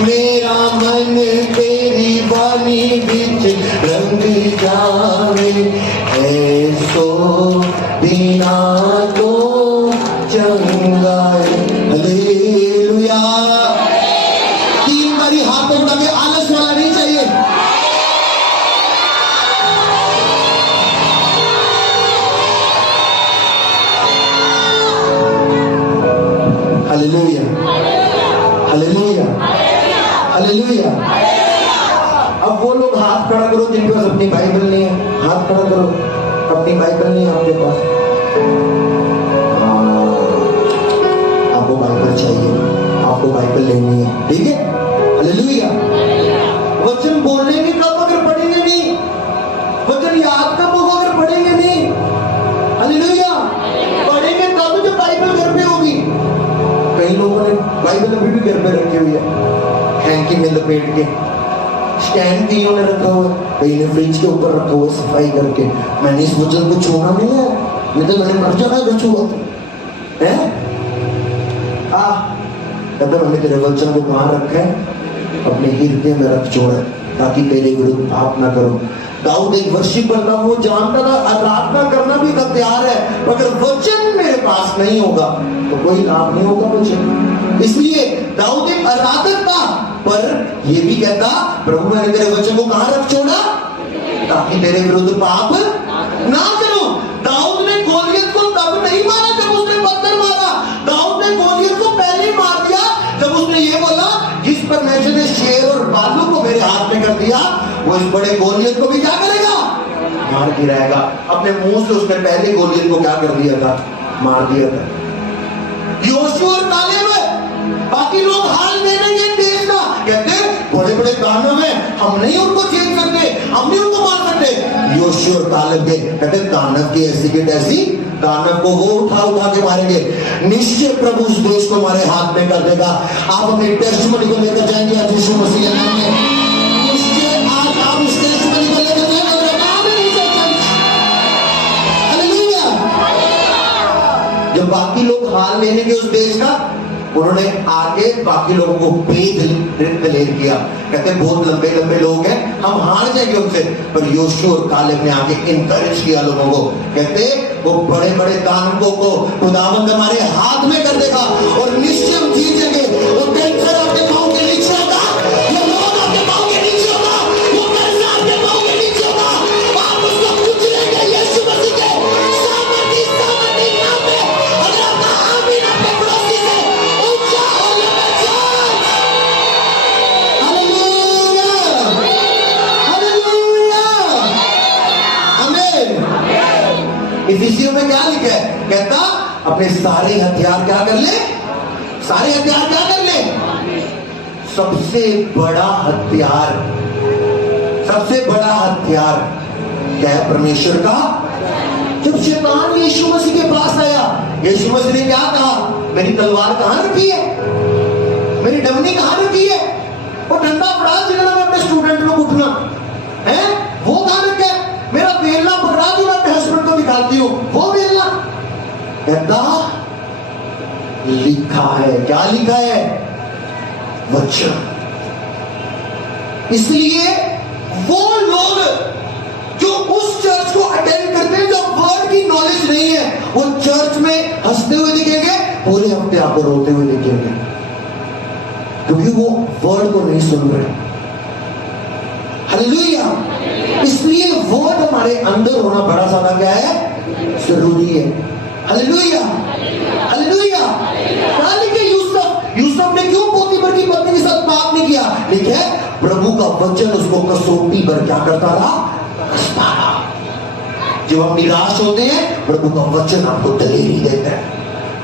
मेरा मन तेरी वाणी विच रंग जावे, ऐसो बिना तो चंगा है। हालेलुया। 3 बारी हाथ उठा के, आलस वाला नहीं चाहिए। Hallelujah, hallelujah, hallelujah. अब वो लोग हाथ खड़ा करो जिनके पास अपनी बाइबल नहीं है, हाथ खड़ा करो। अपनी बाइबल नहीं है आपके पास, आपको बाइबल चाहिए, आपको बाइबल लेनी है, ठीक है? हालेलुया। वचन बोलेंगे कब अगर पढ़ेंगे नहीं? वचन याद कब होगा अगर पढ़ेंगे नहीं? हालेलुया। पढ़ेंगे तब जब बाइबल घर पे होगी। कई लोगों ने बाइबल अभी भी घर पे रखी हुई है, हैंकी में लपेट के, स्टैंड भी उन्होंने रखा हुआ, कहीं ने फ्रिज के ऊपर रखा हुआ सफाई करके। मैंने इस वचन को छोड़ा नहीं है, नहीं तो मैंने मर जाना है छुआ है। कहता मैंने तेरे वचन को कहाँ रखा है? अपने हृदय में रख छोड़ा, ताकि तेरे विरुद्ध पाप ना करो। दाऊद एक वर्शिप करता, वो जानता था आराधना करना भी तैयार है, मगर वचन मेरे पास नहीं होगा तो कोई लाभ नहीं होगा वचन। इसलिए दाऊद एक आराधक था, पर ये भी कहता प्रभु मैंने तेरे वचन को कहां रख छोड़ा, ताकि तेरे विरुद्ध पाप ना करूं। दाऊद ने गोलियत को तब नहीं मारा जब उसने पत्थर मारा, दाऊद ने गोलियत को पहले मार दिया जब उसने ये बोला जिस परमेश्वर ने शेर और भालू को मेरे हाथ में कर दिया, वो इस बड़े गोलियत को भी क्या करेगा, मार गिराएगा। अपने मुंह से उसने पहले गोलियत को क्या कर दिया था, मार दिया था। योशुआ और कालेब, बाकी लोग हाल देनेंगे देश का, कहते बड़े बड़े दानव हैं, हम नहीं उनको जीत सकते, हम नहीं उनको मार सकते। योशुआ और कालेब के कहते दानव की ऐसी की तैसी, दानव को वो उठा के मारेंगे, निश्चय प्रभु उस देश को हमारे हाथ में कर देगा। आप अपने टेस्टिमनी को लेकर जाएंगे आज यीशु मसीह के नाम में, निश्चय आज आप उस टेस्टिमनी को लेकर जाएंगे। जब बाकी लोग हाल लेने के उस देश का, उन्होंने आके बाकी लोगों को क्लियर किया, कहते बहुत लंबे लंबे लोग हैं, हम हार जाएंगे उनसे। पर योशुआ और कालेब ने आके इनकरेज किया लोगों को, कहते वो बड़े बड़े दानवों को खुदावंद हमारे हाथ में कर देगा और निश्चय हम जीतेंगे। वो कैंसर आपके पांव के नीचे होगा, वो रोग आपके पांव के नीचे होगा, वो कर्जा आपके पांव के नीचे होगा, आप उसको कुचलेंगे यीशु मसीह के सामर्थी नाम में। अगर आपका आमीन अपने पड़ोसी से ऊंचा हो लगा जाए। हालेलुया, हालेलुया, आमीन। इफिसियों में क्या लिखा है, कहता अपने सारे हथियार क्या कर ले, सारे हथियार क्या कर ले। सबसे बड़ा हथियार, सबसे बड़ा हथियार क्या है परमेश्वर का। जब शैतान यीशु मसीह के पास आया, यीशु मसीह ने क्या कहा, मेरी तलवार कहां रखी है, मेरी डमनी कहां रखी है, वो डंडा पड़ा जिन्होंने मैं अपने स्टूडेंट को उठना है वो कहां रखा है, मेरा बेलना पकड़ा जो मैं अपने हस्बैंड को निकालती हूं वो बेलना। कहता लिखा है, क्या लिखा है, वचन। इसलिए वो लोग जो उस चर्च को अटेंड करते हैं, जो वर्ड की नॉलेज नहीं है, वो चर्च में हंसते हुए दिखेंगे, पूरे हफ्ते आपको रोते हुए दिखेंगे, क्योंकि वो वर्ड को नहीं सुन रहे। हालेलुया। इसलिए वर्ड हमारे अंदर होना बड़ा ज्यादा क्या है, जरूरी है। Hallelujah, hallelujah. यूसुफ ने क्यों पोतीफर की पत्नी के साथ पाप नहीं किया? लिखा है प्रभु का वचन उसको कसौटी पर क्या करता था, कसता था। जब हम निराश होते हैं, प्रभु का वचन आपको दलेरी देता है।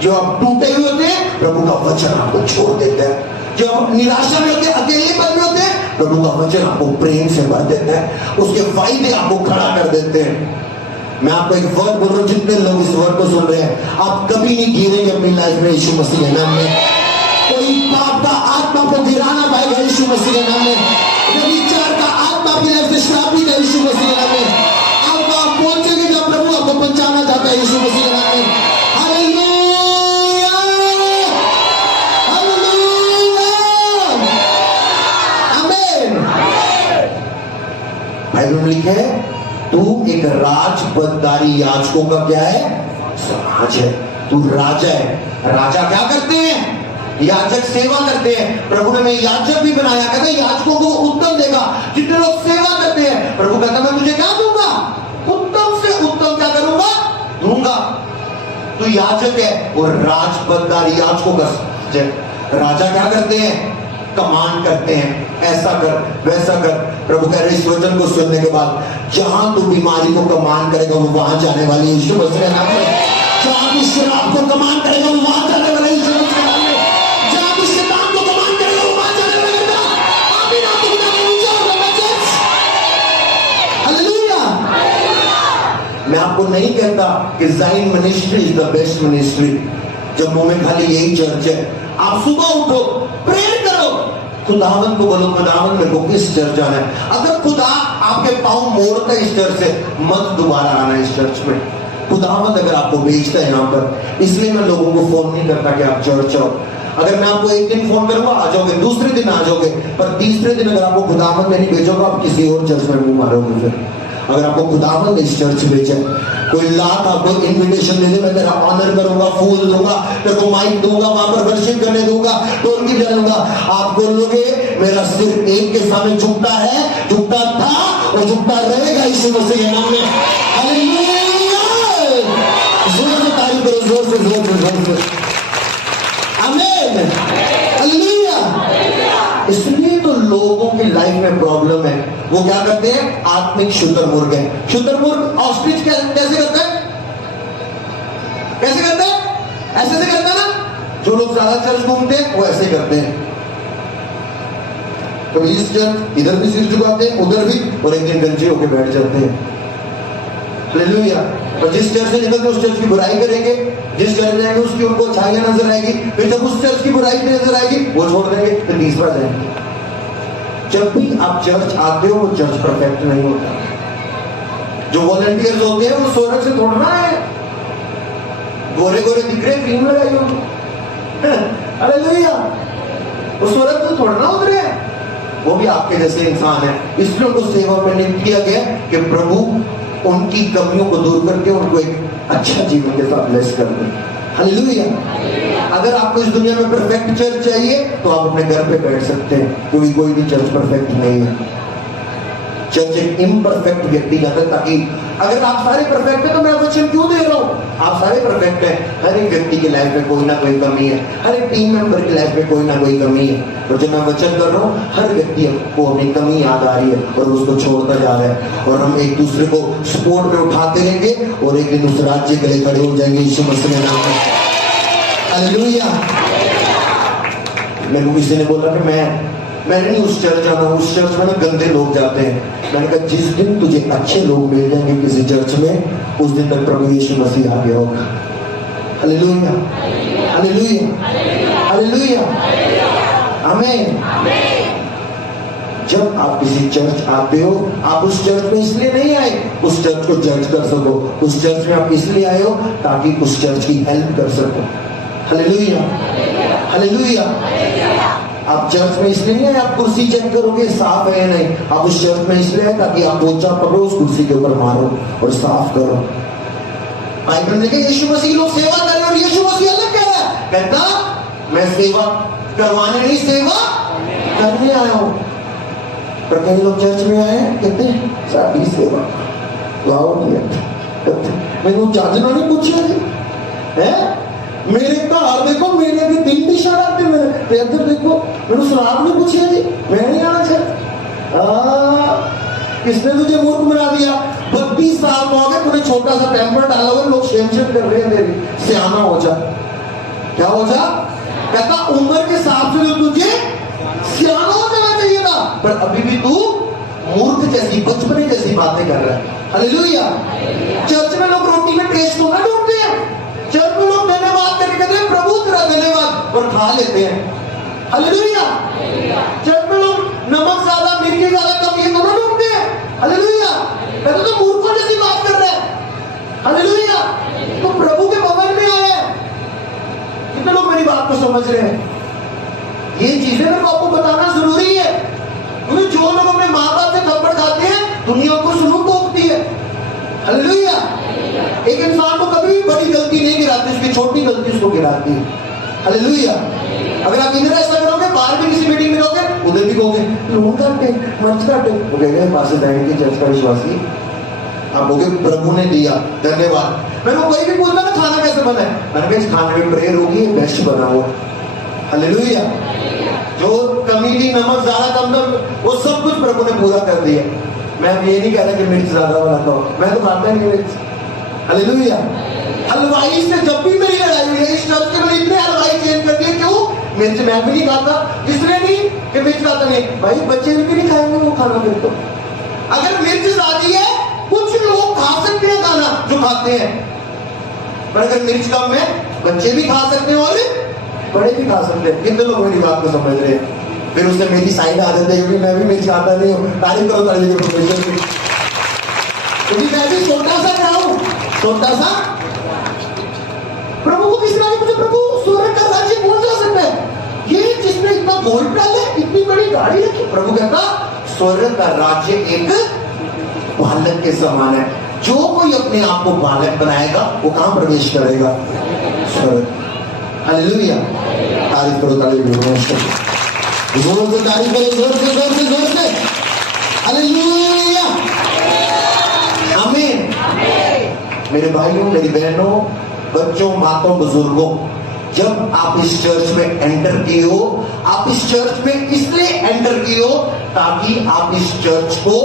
जो आप टूटे हुए होते हैं, प्रभु का वचन आपको छोड़ देता है। जब आप निराशा में होते हैं, अकेलेपन में होते हैं, प्रभु का वचन आपको प्रेम से भर देता है, उसके फायदे आपको खड़ा कर देते हैं। मैं आपको एक वर्ड बोल रहा हूं, जितने लोग इस वर्ड को सुन रहे हैं, आप कभी नहीं गिरेंगे अपनी लाइफ में यीशु मसीह के नाम में। कोई पाप का आत्मा को गिराना पाएगा यीशु मसीह के नाम में। व्यभिचार का आत्मा आपकी लाइफ से श्रापित है यीशु मसीह के नाम में। आप पहुंचेंगे जब प्रभु आपको पहुंचाना चाहता है यीशु मसीह के नाम में। हालेलुया, हालेलुया, आमीन। बाइबल में लिखा है तू एक राजपदधारी याजकों का क्या है, समाज है। तू राजा है। राजा क्या करते हैं? याजक सेवा करते हैं। प्रभु ने मैं याजक भी बनाया, कहते याजकों को उत्तम देगा। जितने लोग सेवा करते हैं, प्रभु कहता मैं तुझे क्या दूंगा, उत्तम से उत्तम क्या करूंगा, दूंगा। तू याजक है और राजपदधारी याजकों का राजा क्या करते हैं, कमांड करते हैं, ऐसा कर वैसा कर। प्रभु कह रहे इस वचन को सुनने के बाद जहां तू बीमारी को कमांड करेगा वो वहां जाने वाली यीशु मसीह के नाम में। जहां तू शराब को कमांड करेगा वो वहां जाने वाला यीशु मसीह के नाम में। जहां तू शैतान को कमांड करेगा वो वहां जाने वाला। आमीन। आपको हालेलुया। मैं आपको नहीं कहता कि Zain ministry is the best ministry. Jammu में खाली यही चर्च है। आप सुबह उठो, प्रेयर करो, खुदावन को बोलो खुदावन मेरे को किस चर्च जाना है। अगर खुदा आपके पांव मोड़ता है इस चर्च से, मत दोबारा आना इस चर्च में। खुदावन अगर आपको भेजता है यहाँ पर, इसलिए मैं लोगों को फोन नहीं करता कि आप चर्च आओ। अगर मैं आपको एक दिन फोन करूंगा आ जाओगे, दूसरे दिन आ जाओगे, पर तीसरे दिन अगर आपको खुदावन नहीं भेजोगे, आप किसी और चर्च में मुंह मारोगे। फिर अगर आपको खुदावन ने इस चर्च भेजा, कोई लाख आपको इनविटेशन दे दे, मैं तेरा ऑनर करूंगा, फूल दूंगा, तेरे को माइक दूंगा, वहां पर वर्शिप करने दूंगा, ढोल की बजाऊंगा, आप बोलोगे मेरा सिर एक के सामने झुकता है, झुकता था और झुकता रहेगा यीशु मसीह के नाम में। हालेलुया। जोर से तारीफ करो, जोर से, जोर से, जोर से। आमीन। हालेलुया। इसलिए तो लोगों की लाइफ में प्रॉब्लम है। वो क्या करते हैं, आत्मिक शुतुरमुर्ग है। शुतुरमुर्ग ऑस्ट्रिच कैसे करता है, कैसे करता है, ऐसे से करता है ना। जो लोग ज्यादा चर्च घूमते हैं वो ऐसे करते हैं, तो इस चर्च इधर भी सिर झुकाते हैं, उधर भी, और एक दिन गंजे होकर बैठ जाते हैं। हालेलुया। और जिस चर्च से निकलते उस चर्च की बुराई करेंगे, जिस चर्च में जाएंगे उसकी उनको अच्छाइयां नजर आएगी, फिर जब उस चर्च की बुराई नजर आएगी वो छोड़ देंगे, फिर तीसरा जाएंगे। जब भी आप चर्च आते हो वो चर्च परफेक्ट नहीं होता। जो वॉलंटियर्स होते हैं वो स्वर्ग से थोड़ा है, गोरे गोरे दिख रहे, क्रीम लगाई हो, हालेलुया, वो स्वर्ग से थोड़ा ना उतरे, वो भी आपके जैसे इंसान है। इसलिए उनको सेवा में नियुक्त किया गया कि प्रभु उनकी कमियों को दूर करके उनको एक अच्छा जीवन के साथ ब्लेस कर दें। हालेलुया। अगर आपको इस दुनिया में परफेक्ट चर्च चाहिए तो आप अपने घर पे बैठ सकते हैं, क्योंकि कोई भी चर्च परफेक्ट नहीं है। चर्च एक इम्परफेक्ट व्यक्ति कहता है, ताकि अगर आप सारे परफेक्ट है तो मैं वचन क्यों दे रहा हूँ। आप सारे परफेक्ट है, हर एक व्यक्ति की लाइफ में कोई ना कोई कमी है, हर एक टीम मेंबर की लाइफ में कोई ना कोई कमी है, और जब मैं वचन कर रहा हूँ हर व्यक्ति को अपनी कमी याद आ रही है और उसको छोड़ता जा रहा है, और हम एक दूसरे को सपोर्ट में उठाते रहेंगे और एक दिन उस राज्य के लिए खड़े हो जाएंगे यीशु मसीह के नाम में। हालेलुया। मेरे को किसी ने बोला कि मैंने नहीं उस चर्च जाना, उस चर्च में ना गंदे लोग जाते हैं। मैंने कहा जिस दिन तुझे अच्छे लोग मिल जाएंगे किसी चर्च में, उस दिन तक प्रभु यीशु मसीह आ गया होगा। हालेलुया, हालेलुया, हालेलुया, आमीन। जब आप किसी चर्च आते हो, आप उस चर्च में इसलिए नहीं आए उस चर्च को जज कर सको, उस चर्च में आप इसलिए आए हो ताकि उस चर्च की हेल्प कर सको। हालेलुया, हालेलुया, आप चर्च में इसलिए नहीं है आप कुर्सी चेक करोगे साफ है या नहीं, आप उस चर्च में इसलिए है ताकि आप पोछा पकड़ो, उस कुर्सी के ऊपर मारो और साफ करो। बाइबल में देखिए यीशु मसीह लोग सेवा कर रहे हैं और यीशु मसीह अलग कह रहा है, कहता मैं सेवा करवाने नहीं सेवा करने आया हूं। पर कई लोग चर्च में आए कहते हैं साड़ी सेवा लाओ, मैंने जाजना नहीं पूछा है, मेरे घर देखो, मेरे भी दिल भी शराब थे, मेरे पैदल देखो, मैंने शराब नहीं पूछी जी, मैं नहीं आना चाहिए। किसने तुझे मूर्ख बना दिया? 32 साल हो गए, तूने छोटा सा टेम्पर डाला हुआ, लोग शेम कर रहे हैं तेरी, सियाना हो जा। क्या हो जा? कहता उम्र के हिसाब से तो तुझे सियाना हो जाना चाहिए था, पर अभी भी तू मूर्ख जैसी बचपने जैसी बातें कर रहा है। हालेलुया। चर्च में लोग रोटी में टेस्ट होना ढूंढते हैं, चर्च में लोग धन्यवाद करके कहते हैं प्रभु तेरा धन्यवाद, और खा लेते हैं। हालेलुया। चर्च में लोग नमक ज्यादा मिर्ची ज्यादा कम ये दोनों ढूंढते हैं। हालेलुया। कहते तो मूर्खों जैसी बात कर रहे हैं। हालेलुया। तो प्रभु के भवन में आए हैं। कितने लोग मेरी बात को समझ रहे हैं? ये चीजें मेरे को आपको बताना जरूरी है, क्योंकि जो लोग अपने माँ बाप से थप्पड़ खाते हैं दुनिया को सुलूक भोगती है। हालेलुया। एक इंसान को कभी भी बड़ी गलती नहीं गिराती, उसकी छोटी गलती उसको गिराती है। हालेलुया। अगर आप इधर ऐसा करोगे, बाहर भी किसी मीटिंग में रहोगे, उधर भी कहोगे लून काटे मर्च काटे, वो कहेंगे पास जाएंगे चर्च का विश्वासी, आप कहोगे प्रभु ने दिया धन्यवाद। मैंने कोई भी पूछना ना खाना कैसे बना है, मैंने कहा इस खाने में प्रेयर होगी, बेस्ट बना हुआ। हालेलुया। जो कमी थी, नमक ज्यादा कम था, वो सब कुछ प्रभु ने पूरा कर दिया। मैं ये नहीं कह रहा कि मिर्च ज्यादा बनाता हूं, मैं तो खाता नहीं मिर्च। हालेलुया। हलवाई से जब भी मेरी लड़ाई हुई है, इस चर्च के मैंने इतने हलवाई चेंज कर दिए, क्यों? मिर्च मैं भी नहीं खाता, इसलिए नहीं कि मिर्च खाता नहीं, भाई बच्चे भी नहीं खाएंगे वो खाना। फिर तो अगर मिर्च ज्यादा है, कुछ लोग खा सकते हैं खाना जो खाते हैं, पर अगर मिर्च कम है, बच्चे भी खा सकते हैं और बड़े भी खा सकते हैं। कितने लोग मेरी बात को समझ रहे हैं? फिर उससे मेरी साइड आदत है, क्योंकि मैं भी मिर्च खाता नहीं हूँ। तारीफ करो तारीफ करो परमेश्वर की, क्योंकि मैं भी छोटा सा क्या हूं, छोटा सा। प्रभु को किसी ने पूछा प्रभु स्वर्ग का राज्य कौन जा सकता है? ये जिसने इतना गोल्ड डाला, इतनी बड़ी गाड़ी रखी। प्रभु कहता स्वर्ग का राज्य एक बालक के समान है। जो कोई अपने आप को बालक बनाएगा वो कहां प्रवेश करेगा? स्वर्ग। हालेलुया। तारीफ करो तारीफ करो, जोर से तारीफ करो, जोर से जोर से जोर से। हालेलुया। आमीन। मेरे भाइयों मेरी बहनों, बच्चों, माताओं, बुजुर्गों, जब आप इस चर्च में एंटर किए हो, आप इस चर्च में इसलिए एंटर किए हो ताकि आप इस चर्च को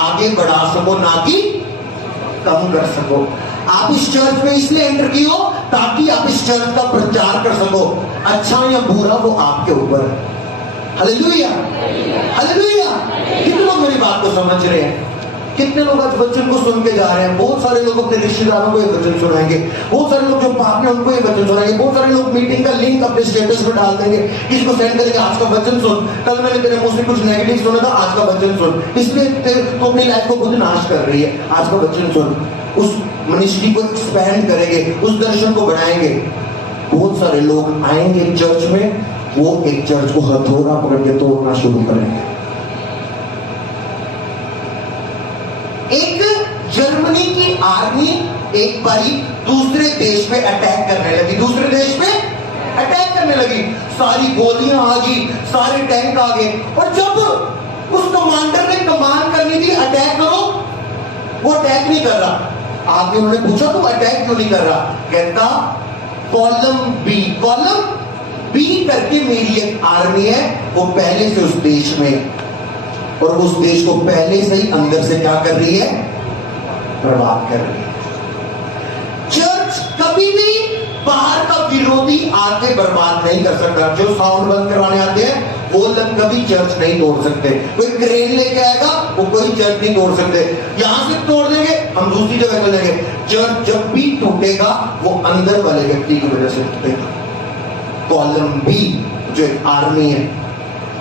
आगे बढ़ा सको, ना कि कम कर सको। आप इस चर्च में इसलिए एंटर किए हो ताकि आप इस चर्च का प्रचार कर सको। अच्छा या बुरा वो आपके ऊपर है। हालेलुया। हालेलुया। कितने लोग मेरी बात को समझ रहे हैं? कितने लोग आज वचन को सुन के जा रहे हैं? बहुत सारे लोग अपने रिश्तेदारों को ये वचन सुनाएंगे, बहुत सारे लोग जो पाप में उनको ये वचन सुनाएंगे, बहुत सारे लोग मीटिंग का लिंक अपने स्टेटस में डाल देंगे, किसको सेंड करेंगे आज का वचन सुन, कल मैंने तेरे मुंह से कुछ नेगेटिव सुना था, आज का वचन सुन। इसलिए तो अपनी लाइफ को खुद नाश कर रही है, आज का वचन सुन। उस मिनिस्ट्री को एक्सपैंड करेंगे, उस दर्शन को बढ़ाएंगे। बहुत सारे लोग आएंगे चर्च में, वो एक चर्च को हथौड़ा पकड़ के तोड़ना शुरू करेंगे। एक जर्मनी की आर्मी एक बारी दूसरे देश पे अटैक करने लगी, दूसरे देश पे अटैक करने लगी। सारी गोलियां आ गई, सारे टैंक आ गए, और जब उस कमांडर ने कमांड करनी थी अटैक करो, वो अटैक नहीं कर रहा। आगे उन्होंने पूछा तो अटैक क्यों नहीं कर रहा? कहता कॉलम बी करके मेरी एक आर्मी है, वो पहले से उस देश में, और उस देश को पहले से ही अंदर से क्या कर रही है? बर्बाद कर रही है। चर्च कभी भी बाहर का विरोधी आके बर्बाद नहीं कर सकता। जो साउंड बंद करवाने आते हैं वो लोग कभी चर्च नहीं तोड़ सकते। कोई क्रेन लेके आएगा, वो कोई चर्च नहीं तोड़ सकते। यहां से तोड़ देंगे, हम दूसरी जगह चलेंगे। चर्च जब भी टूटेगा वो अंदर वाले व्यक्ति की वजह से टूटेगा। कॉलम बी जो एक आर्मी है,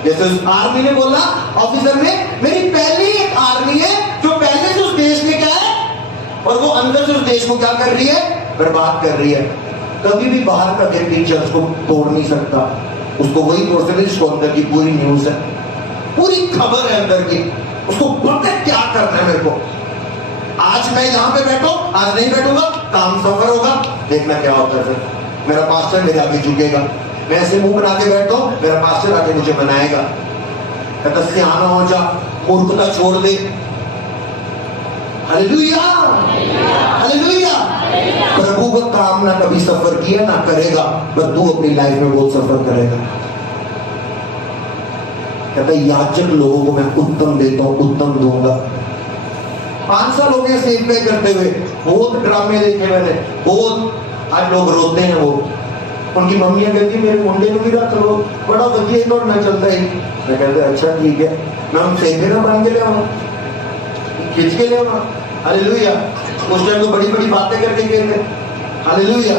जैसे उस आर्मी ने बोला ऑफिसर ने, मेरी पहली एक आर्मी है जो पहले से उस देश में क्या है, और वो अंदर से उस देश को क्या कर रही है? बर्बाद कर रही है। कभी भी बाहर का व्यक्ति चर्च को तोड़ नहीं सकता, उसको वही प्रोसेस को अंदर की पूरी न्यूज है, पूरी खबर है अंदर की, उसको पता है क्या करना है मेरे को। आज मैं यहाँ पे बैठो, आज नहीं बैठूंगा, काम सफर होगा, देखना क्या होता है फिर। मेरा पास्टर मेरे आगे झुकेगा, मैं ऐसे मुंह बना के बैठो, मेरा पास्टर आके मुझे बनाएगा। कहता सियाना हो जा, मूर्खता छोड़ दे। Hallelujah, hallelujah. प्रभु का काम ना कभी सफर किया ना करेगा, पर तू अपनी लाइफ में बहुत सफर करेगा। कहता याचक लोगों को मैं उत्तम देता हूं, उत्तम दूंगा। 5 साल हो गए सेव पे करते हुए, बहुत ड्रामे देखे मैंने, बहुत। आज लोग रोते हैं, वो उनकी मम्मियां कहती मेरे मुंडे को भी रख लो, बड़ा बढ़िया दौड़ना चलता है। मैं कहते अच्छा ठीक है, मैं हम सेवे ना बांध के ले आऊँ, खींच के ले आऊँ। हालेलुया। उस टाइम तो बड़ी बड़ी बातें करके गए थे। हालेलुया।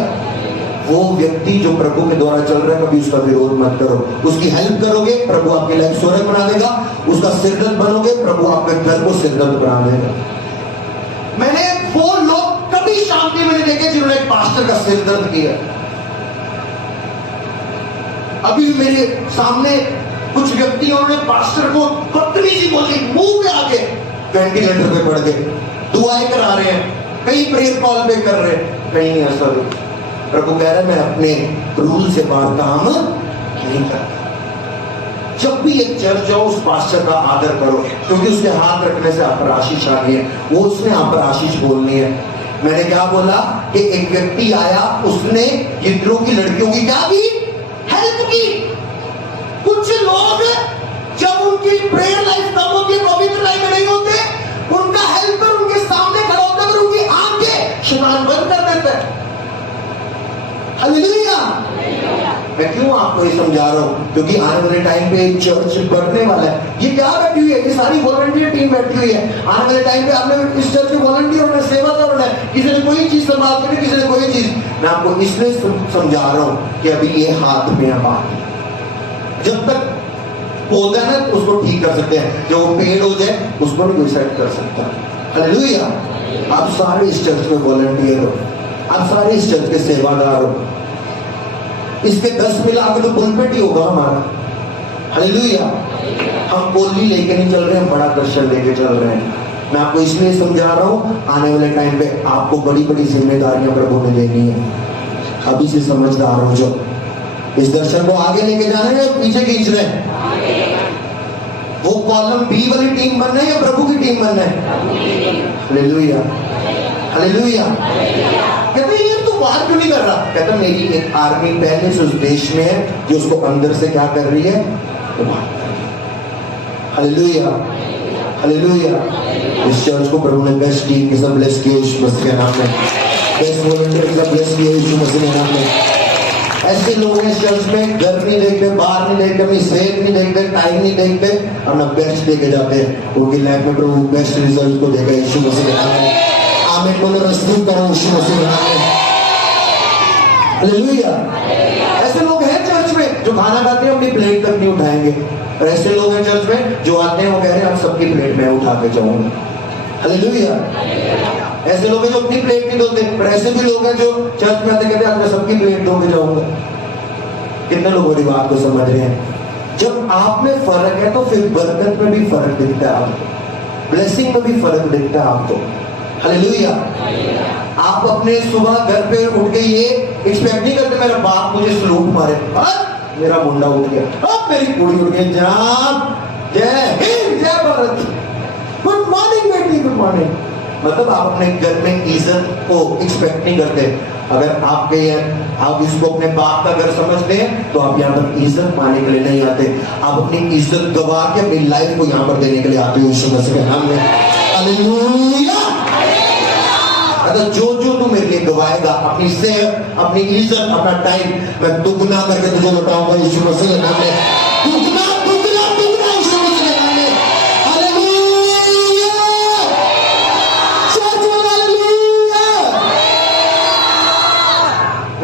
वो व्यक्ति जो प्रभु के द्वारा चल रहा है, कभी उसका विरोध मत करो, उसकी हेल्प करोगे, प्रभु आपकी लाइफ स्वर्ग बना देगा। उसका सिरदर्द बनोगे, प्रभु आपके घर को सिरदर्द बना देगा। मैंने वो लोग कभी शांति में नहीं देखे जिन्होंने एक पास्टर का सिरदर्द किया। अभी मेरे सामने कुछ व्यक्ति उन्होंने पास्टर को बदतमीजी बोली, मुंह पे आके वेंटिलेटर पे पड़ गए, दुआएं करा रहे हैं, कई प्रेयर कॉल पे कर रहे हैं, कहीं नहीं असर। प्रभु कह रहा है मैं अपने रूल से बाहर काम नहीं करता। जब भी एक चर्च हो, उस पास्टर का आदर करो, क्योंकि उसके हाथ रखने से आप पर आशीष आ रही है, वो उसने आप पर आशीष बोलनी है। मैंने क्या बोला कि एक व्यक्ति आया, उसने गिद्रों की लड़कियों की क्या की, हेल्प की। कुछ लोग जब उनकी प्रेयर लाइफ कम होती है, पवित्र लाइफ में नहीं होते, उनका हेल्पर उनके सामने खड़ा होता है, उनकी आंखें शैतान बंद कर देता है। हालेलुया। मैं क्यों आपको ये समझा रहा हूं, क्योंकि आने वाले टाइम पे चर्च बढ़ने वाला है। ये क्या बैठी हुई है, ये सारी वॉलंटियर टीम बैठी हुई है। आने वाले टाइम पे आपने इस चर्च में वॉलंटियर होना, सेवा करना है, किसी ने कोई चीज संभाल करनी, किसी ने कोई चीज। मैं आपको इसलिए समझा रहा हूं कि अभी ये हाथ में है बात। जब तक पौधा है तो उसको ठीक कर सकते हैं, जब वो पेड़ हो जाए उसको भी कोई सेट कर सकता है। हालेलुया। आप सारे इस चर्च में वॉलंटियर हो, आप सारे इस चर्च के सेवादार हो। इसके 10 मिला आगे तो पुलपिट ही होगा हमारा। हालेलुया। हम कोली लेके नहीं चल रहे हैं, बड़ा दर्शन लेके चल रहे हैं। मैं आपको इसलिए समझा रहा हूं, आने वाले टाइम पे आपको बड़ी बड़ी जिम्मेदारियां प्रभु ने देनी है। अभी से समझदार हो जाओ। इस दर्शन को आगे लेके जाना है या पीछे खींच रहे हैं? वो कॉलम बी वाली टीम बनना है या प्रभु की टीम बनना है? Hallelujah, hallelujah. कहते ये तो बात क्यों नहीं कर रहा? कहता मेरी एक आर्मी पहले से उस देश में है जो उसको अंदर से क्या कर रही है, हालेलुया, हालेलुया। इस चर्च को प्रभु ने बेस्ट टीम के साथ ब्लेस किया यीशु मसीह के नाम में, बेस्ट वॉलंटियर के साथ ब्लेस किया यीशु मसीह के नाम में। ऐसे लोग हैं इस चर्च में, घर नहीं देखते, बाहर नहीं देखते, अपनी सेहत नहीं देखते, टाइम नहीं देखते, अपना बेस्ट देके जाते हैं। उनकी लाइफ में प्रभु बेस्ट रिजल्ट को देगा यीशु मसीह के नाम में। आमीन बोलो, रसूल करो यीशु मसीह के नाम में। हालेलुया। ऐसे लोग हैं चर्च में जो खाना खाते हैं अपनी प्लेट तक नहीं उठाएंगे, और ऐसे लोग हैं चर्च में जो आते हैं वो कह रहे हैं आप सबकी प्लेट में उठा के जाऊंगा। हालेलुया। ऐसे लोग हैं जो अपनी प्लेट नहीं धोते, पर ऐसे भी लोग हैं जो चर्च में आते कहते हैं मैं सबकी प्लेट धो के जाऊंगा। कितने लोग मेरी बात को समझ रहे हैं? जब आप में फर्क है तो फिर बरकत में भी फर्क दिखता है आपको, ब्लेसिंग में भी फर्क दिखता है आपको। हालेलुया। आप अपने सुबह घर पे उठ के ये एक्सपेक्ट नहीं करते मेरा बाप मुझे सलूट मारे, मेरा मुंडा उठ गया, अब मेरी कुड़ी उठ गई, जय हिंद, जय भारत, गुड मॉर्निंग बेटी, गुड मॉर्निंग। मतलब आप अपने घर में इज्जत को एक्सपेक्ट नहीं करते। अगर आपके आप इसको अपने बाप का घर समझते हैं तो आप यहाँ पर इज्जत पाने के लिए नहीं आते, आप अपनी इज्जत गवा के अपनी लाइफ को यहाँ पर देने के लिए आते हो यीशु मसीह के नाम में। हालेलुया। अगर जो जो तू मेरे लिए गवाएगा, अपनी सेहत, अपनी इज्जत, अपना टाइम, मैं दुगना करके तुझे लौटाऊंगा यीशु मसीह के नाम में। दुगना दुगना दुगना यीशु मसीह के नाम में। हालेलुया।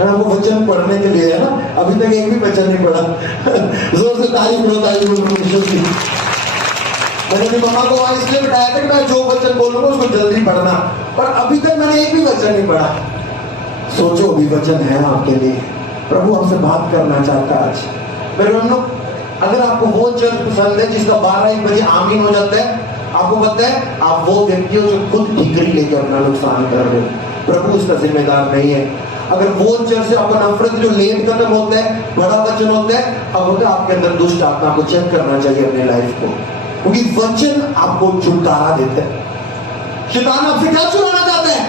आपको वचन पढ़ने के लिए है ना, अभी तक एक भी वचन नहीं पढ़ा। जोर से ताली बोलो, ताली बोलो। मैंने अपनी मम्मा को वहां इसलिए बताया था कि मैं जो वचन बोलूंगा उसको जल्दी पढ़ना, पर अभी तक मैंने एक भी वचन नहीं पढ़ा। सोचो अभी वचन है आपके लिए, प्रभु हमसे बात करना चाहता है आज। मेरे बहनों, अगर आपको वो चर्च पसंद है जिसका 12-1 बजे आमीन हो जाता है, आपको पता है आप वो व्यक्ति हो जो खुद ठीकरी लेके अपना नुकसान कर रहे हो, प्रभु उसका जिम्मेदार नहीं है। अगर वो चर्च से आपको नफरत जो लेट खत्म होता है, बड़ा वचन होता है, अब होता है आपके अंदर दुष्ट आत्मा को चेक करना चाहिए अपने लाइफ को, क्योंकि वचन आपको छुटकारा देता है। शैतान आपसे क्या चुराना चाहता है?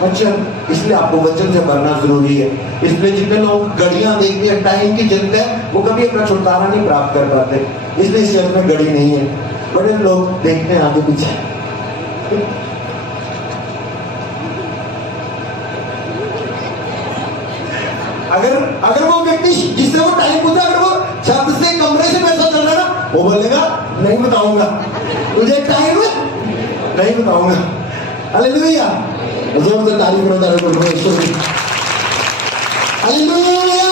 वचन। इसलिए आपको वचन से भरना जरूरी है। इसलिए जितने लोग घड़ियां देखते हैं, टाइम की चिंता है, वो कभी अपना छुटकारा नहीं प्राप्त कर पाते। इसलिए इस चर्च में घड़ी नहीं है। बड़े लोग देखते हैं आगे पीछे। अगर वो व्यक्ति जिससे वो टाइम पूछा, अगर वो छत से कमरे से पैसा चल रहा है ना, वो बोलेगा नहीं बताऊंगा तुझे टाइम नहीं बताऊंगा। हालेलुया, जोर से तारीफ करो, तारीफ करो। हालेलुया।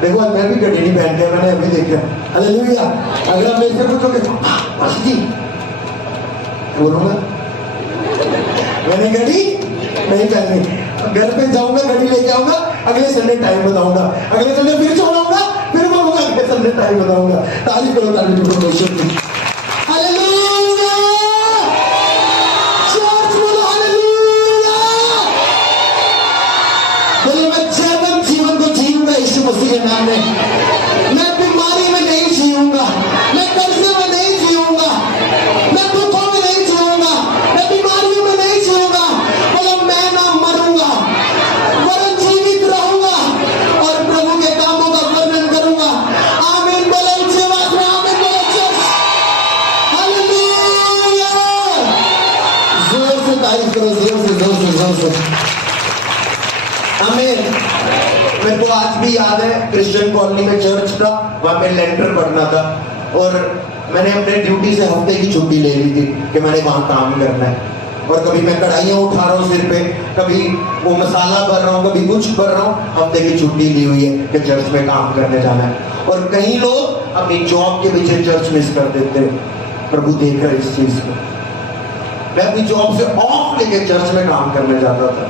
देखो मैं भी घड़ी नहीं पहनते, मैंने अभी देखा। हालेलुया। अगर आप मेरे से पूछोगे मासी जी, बोलूंगा मैंने घड़ी नहीं पहननी, घर पे जाऊंगा घड़ी लेके आऊंगा, अगले संडे टाइम बताऊंगा, अगले संडे फिर छोड़ाऊंगा, फिर बोलूंगा अगले संडे टाइम बताऊंगा। तारीफ करो, तारीफ करो। हालेलुया। चर्च बोलो हालेलुया। बोलो मैं जीवन को जीऊंगा यीशु मसीह के नाम में। मैं बीमारी में नहीं जीऊंगा, मैं कर्जे में नहीं जीऊंगा, मैं दुखों में नहीं जीऊंगा, मैं बीमारियों में नहीं जीऊंगा। बोलो मैं ना मरूंगा वरन जीवित रहूंगा और प्रभु के कामों का वर्णन करूंगा। आमीन बोलो ऊंची आवाज में, आमीन बोलो चर्च। हालेलुया। जोर से तारीफ करो, जोर से, जोर से, जोर से। आमीन। मेरे को आज भी याद है, क्रिश्चियन कॉलोनी में चर्च था, वहां पे लेंटर पढ़ना था और मैंने अपने ड्यूटी से हफ्ते की छुट्टी ले ली थी कि मैंने वहां काम करना है। और कभी मैं कढ़ाइयाँ उठा रहा हूँ सिर पे, कभी वो मसाला भर रहा हूँ, कभी कुछ भर रहा हूँ, हफ्ते की छुट्टी ली हुई है कि चर्च में काम करने जाना है। और कई लोग अपनी जॉब के पीछे चर्च मिस कर देते हैं। प्रभु देख रहे इस चीज को। मैं अपनी जॉब से ऑफ लेके चर्च में काम करने जाता था।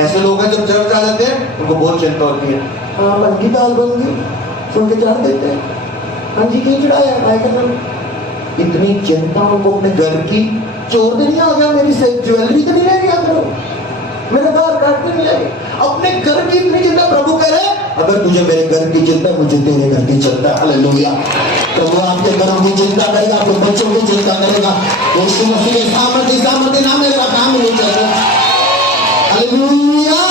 ऐसे लोग हैं जब चर्च आ जाते हैं उनको बहुत चिंता होती है। हाँ मंगी दाल बन गई, सुन के चढ़ देते हैं। हाँ जी क्यों चढ़ाया, काय करना? इतनी चिंता उनको अपने घर की। चोर तो नहीं आ गया, मेरी ज्वेलरी तो नहीं ले गया, करो मेरा आधार कार्ड तो नहीं ले गया। अपने घर की इतनी चिंता। प्रभु कह रहे अगर तुझे मेरे घर की चिंता, मुझे तेरे घर की चिंता है। हालेलुया। प्रभु आपके घरों की चिंता करेगा, आपके बच्चों की चिंता करेगा। यीशु मसीह के सामर्थ्य नाम में काम नहीं चलेगा। Hallelujah,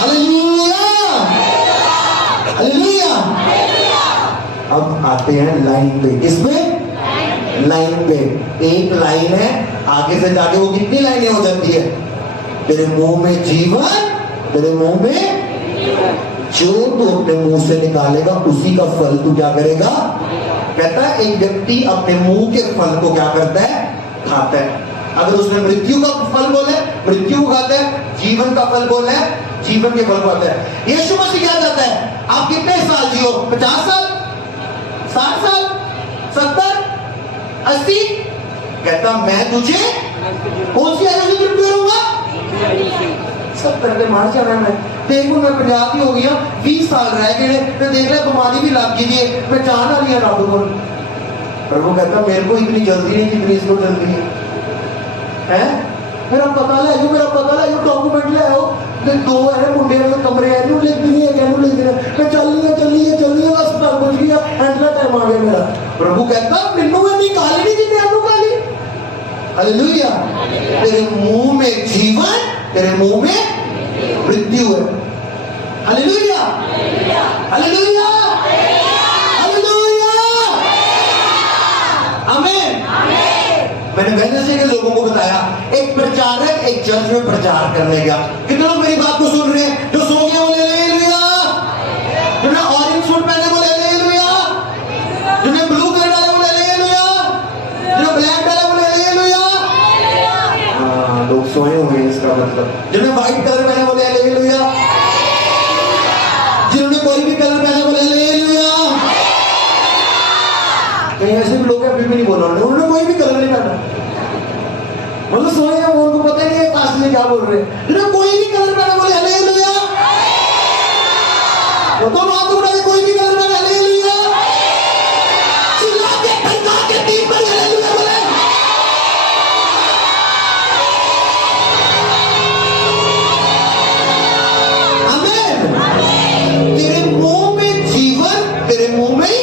hallelujah, hallelujah. अब आते हैं लाइन पे। किसमें? लाइन पे। एक लाइन है, आगे से जाके वो कितनी लाइनें हो जाती है? तेरे मुंह में जीवन, तेरे मुंह में जो तू अपने मुंह से निकालेगा उसी का फल तू क्या करेगा? कहता है एक व्यक्ति अपने मुंह के फल को क्या करता है? खाता है। अगर उसने मृत्यु का फल बोले, मृत्यु खाता है। जीवन का फल बोले, जीवन के फल खाता है। यीशु मसीह क्या कहता है? आप कितने साल जियो? 50 साल, 60 साल, 70, 80? कहता मैं तुझे कौन सी आयु से तृप्त करूंगा? 70 के मार जाना मैं। देखो मैं 50 की हो गया, 20 साल रह गए, तो देख ले बीमारी भी लग गई है, मैं जान आ रही है रब को। प्रभु कहता मेरे को इतनी जल्दी नहीं जितनी इसको जल्दी है। मेरा पता ले आयो, मेरा पता ले आयो, डॉक्यूमेंट ले आओ। दो है मुंडे में कमरे है, नु लिख नहीं है, कहनु लिख देना। मैं चलिए अस्पताल पहुंच गया, एंडला टाइम आ गया मेरा। प्रभु कहता मेनू में निकाली नहीं जिन्हें अनु काली। हालेलुया। तेरे मुंह में जीवन, तेरे मुंह में मृत्यु है। Hallelujah, hallelujah, hallelujah. आमीन। मैंने वेडनेसडे के लोगों को बताया, एक प्रचारक एक चर्च में प्रचार करने गया। कितने लोग मेरी बात को सुन रहे हैं? जो सो गए बोले हालेलुया, जिन्होंने ऑरेंज सूट पहने बोले हालेलुया, जिन्होंने ब्लू कलर डाले बोले हालेलुया, जिन्होंने ब्लैक डाले बोले हालेलुया। हाँ लोग सोए हुए इसका मतलब। जिन्होंने व्हाइट कलर पहने बोले हालेलुया, जिन्होंने कोई भी कलर पहने बोले हालेलुया। कहीं ऐसे भी लोग अभी भी नहीं बोल रहे, उन्होंने कोई भी कलर नहीं पहना, मतलब सोए हैं, उनको पता नहीं है पास में क्या बोल रहे हैं। जिन्होंने कोई भी कलर पहना बोले हालेलुया। तो दोनों हाथ उठा के कोई भी गलत में हालेलुया, चिल्ला के ठंडा के 3 बार हालेलुया बोले। आमीन। तेरे मुंह में जीवन, तेरे मुंह में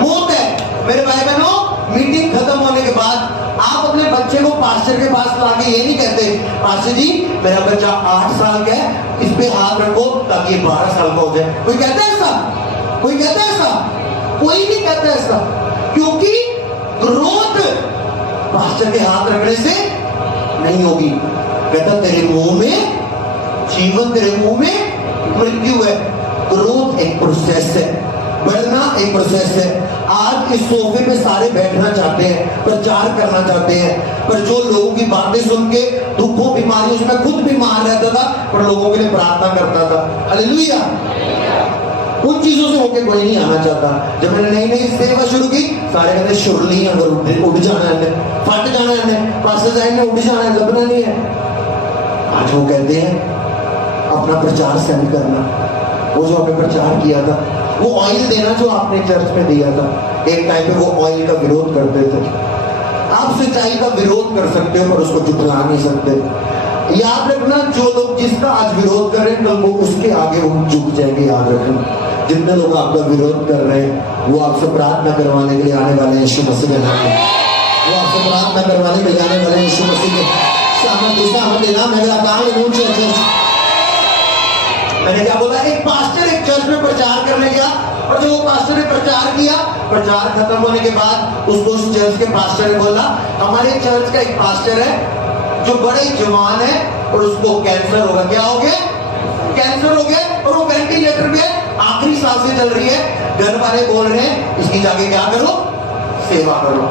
मौत है। मेरे भाई बहनों, मीटिंग खत्म होने के बाद आप अपने बच्चे को पास्टर के पास लाके ये नहीं कहते, पास्टर जी मेरा बच्चा 8 साल का है, इस पे हाथ रखो ताकि 12 साल का हो जाए। कोई कहता है ऐसा? कोई कहता है ऐसा? कोई नहीं कहता ऐसा, क्योंकि ग्रोथ पास्टर के हाथ रखने से नहीं होगी। कहता तेरे मुंह में जीवन, तेरे मुंह में मृत्यु है। ग्रोथ एक प्रोसेस है, बढ़ना एक प्रोसेस है। आज इस सोफे पे सारे बैठना चाहते हैं, प्रचार करना चाहते हैं, पर जो लोगों की बातें सुन के दुखों बीमारियों से, मैं खुद बीमार रहता था पर लोगों के लिए प्रार्थना करता था, हालेलुया। उन चीजों से होके कोई नहीं आना चाहता। जब मैंने नई नई सेवा शुरू की, सारे कहते शुरली अगर उठ जाना है, फट जाना है, पास्टर साहब ने उठ जाना है, दबना नहीं है। आज वो कहते हैं अपना प्रचार सेंड करना। वो जो आपने प्रचार किया था, वो ऑयल देना जो आपने चर्च में दिया था, एक टाइम पे वो ऑयल का विरोध करते थे। आप सच्चाई का विरोध कर सकते हो पर उसको झुकला नहीं सकते। याद रखना, जो लोग जिसका आज विरोध कर रहे हैं, कल वो उसके आगे वो झुक जाएंगे। याद रखना, जितने लोग आपका विरोध कर रहे हैं वो आपसे प्रार्थना करवाने के लिए आने वाले हैं यीशु मसीह के नाम में। वो आपसे प्रार्थना करवाने के लिए आने वाले हैं यीशु मसीह के नाम है। मैंने क्या बोला, एक पास्टर एक चर्च में प्रचार करने गया, और जो पास्टर ने प्रचार किया, प्रचार खत्म होने के बाद उसको उस चर्च के पास्टर ने बोला, हमारे चर्च का एक पास्टर है जो बड़े जवान है और उसको कैंसर होगा। क्या हो गया? कैंसर हो गया, और वो वेंटिलेटर पे आखिरी सांसें चल रही है। घर वाले बोल रहे हैं इसकी जाके क्या करो, सेवा करो।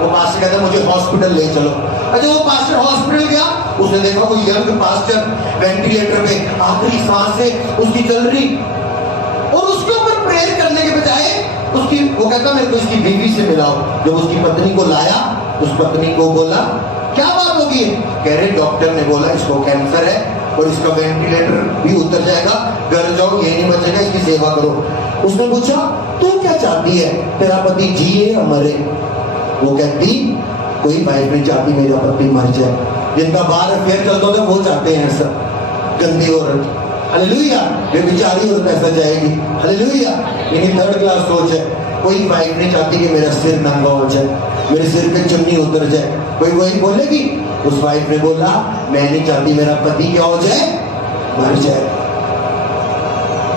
वो पास्टर कहता है मुझे हॉस्पिटल ले चलो। अच्छा, वो पास्टर हॉस्पिटल गया, उसने देखा वो यंग पास्टर वेंटिलेटर पे आखिरी सांसें उसकी चल रही, और उसके ऊपर प्रेयर करने के बजाय उसकी, वो कहता मेरे को इसकी बीवी से मिलाओ। जब उसकी पत्नी को लाया, उस पत्नी को बोला क्या बात होगी? कह रहे डॉक्टर ने बोला इसको कैंसर है और इसका वेंटिलेटर भी उतर जाएगा, घर जाओ, ये नहीं बचेगा, इसकी सेवा करो। उसने पूछा तू क्या चाहती है, तेरा पति जिए या मरे? वो कहती कोई वाइफ नहीं चाहती मेरा पति मर जाए। जिनका बाहर अफेयर चलता था वो चाहते हैं ऐसा, गंदी औरत, हालेलुया। ये बेचारी औरत ऐसा जाएगी, हालेलुया। इनकी 3rd क्लास सोच है। कोई वाइफ नहीं चाहती कि मेरा सिर नंगा हो जाए, मेरे सिर पे चुन्नी उतर जाए। कोई वही बोलेगी? उस वाइफ ने बोला मैं नहीं चाहती मेरा पति क्या हो जाए, मर जाए।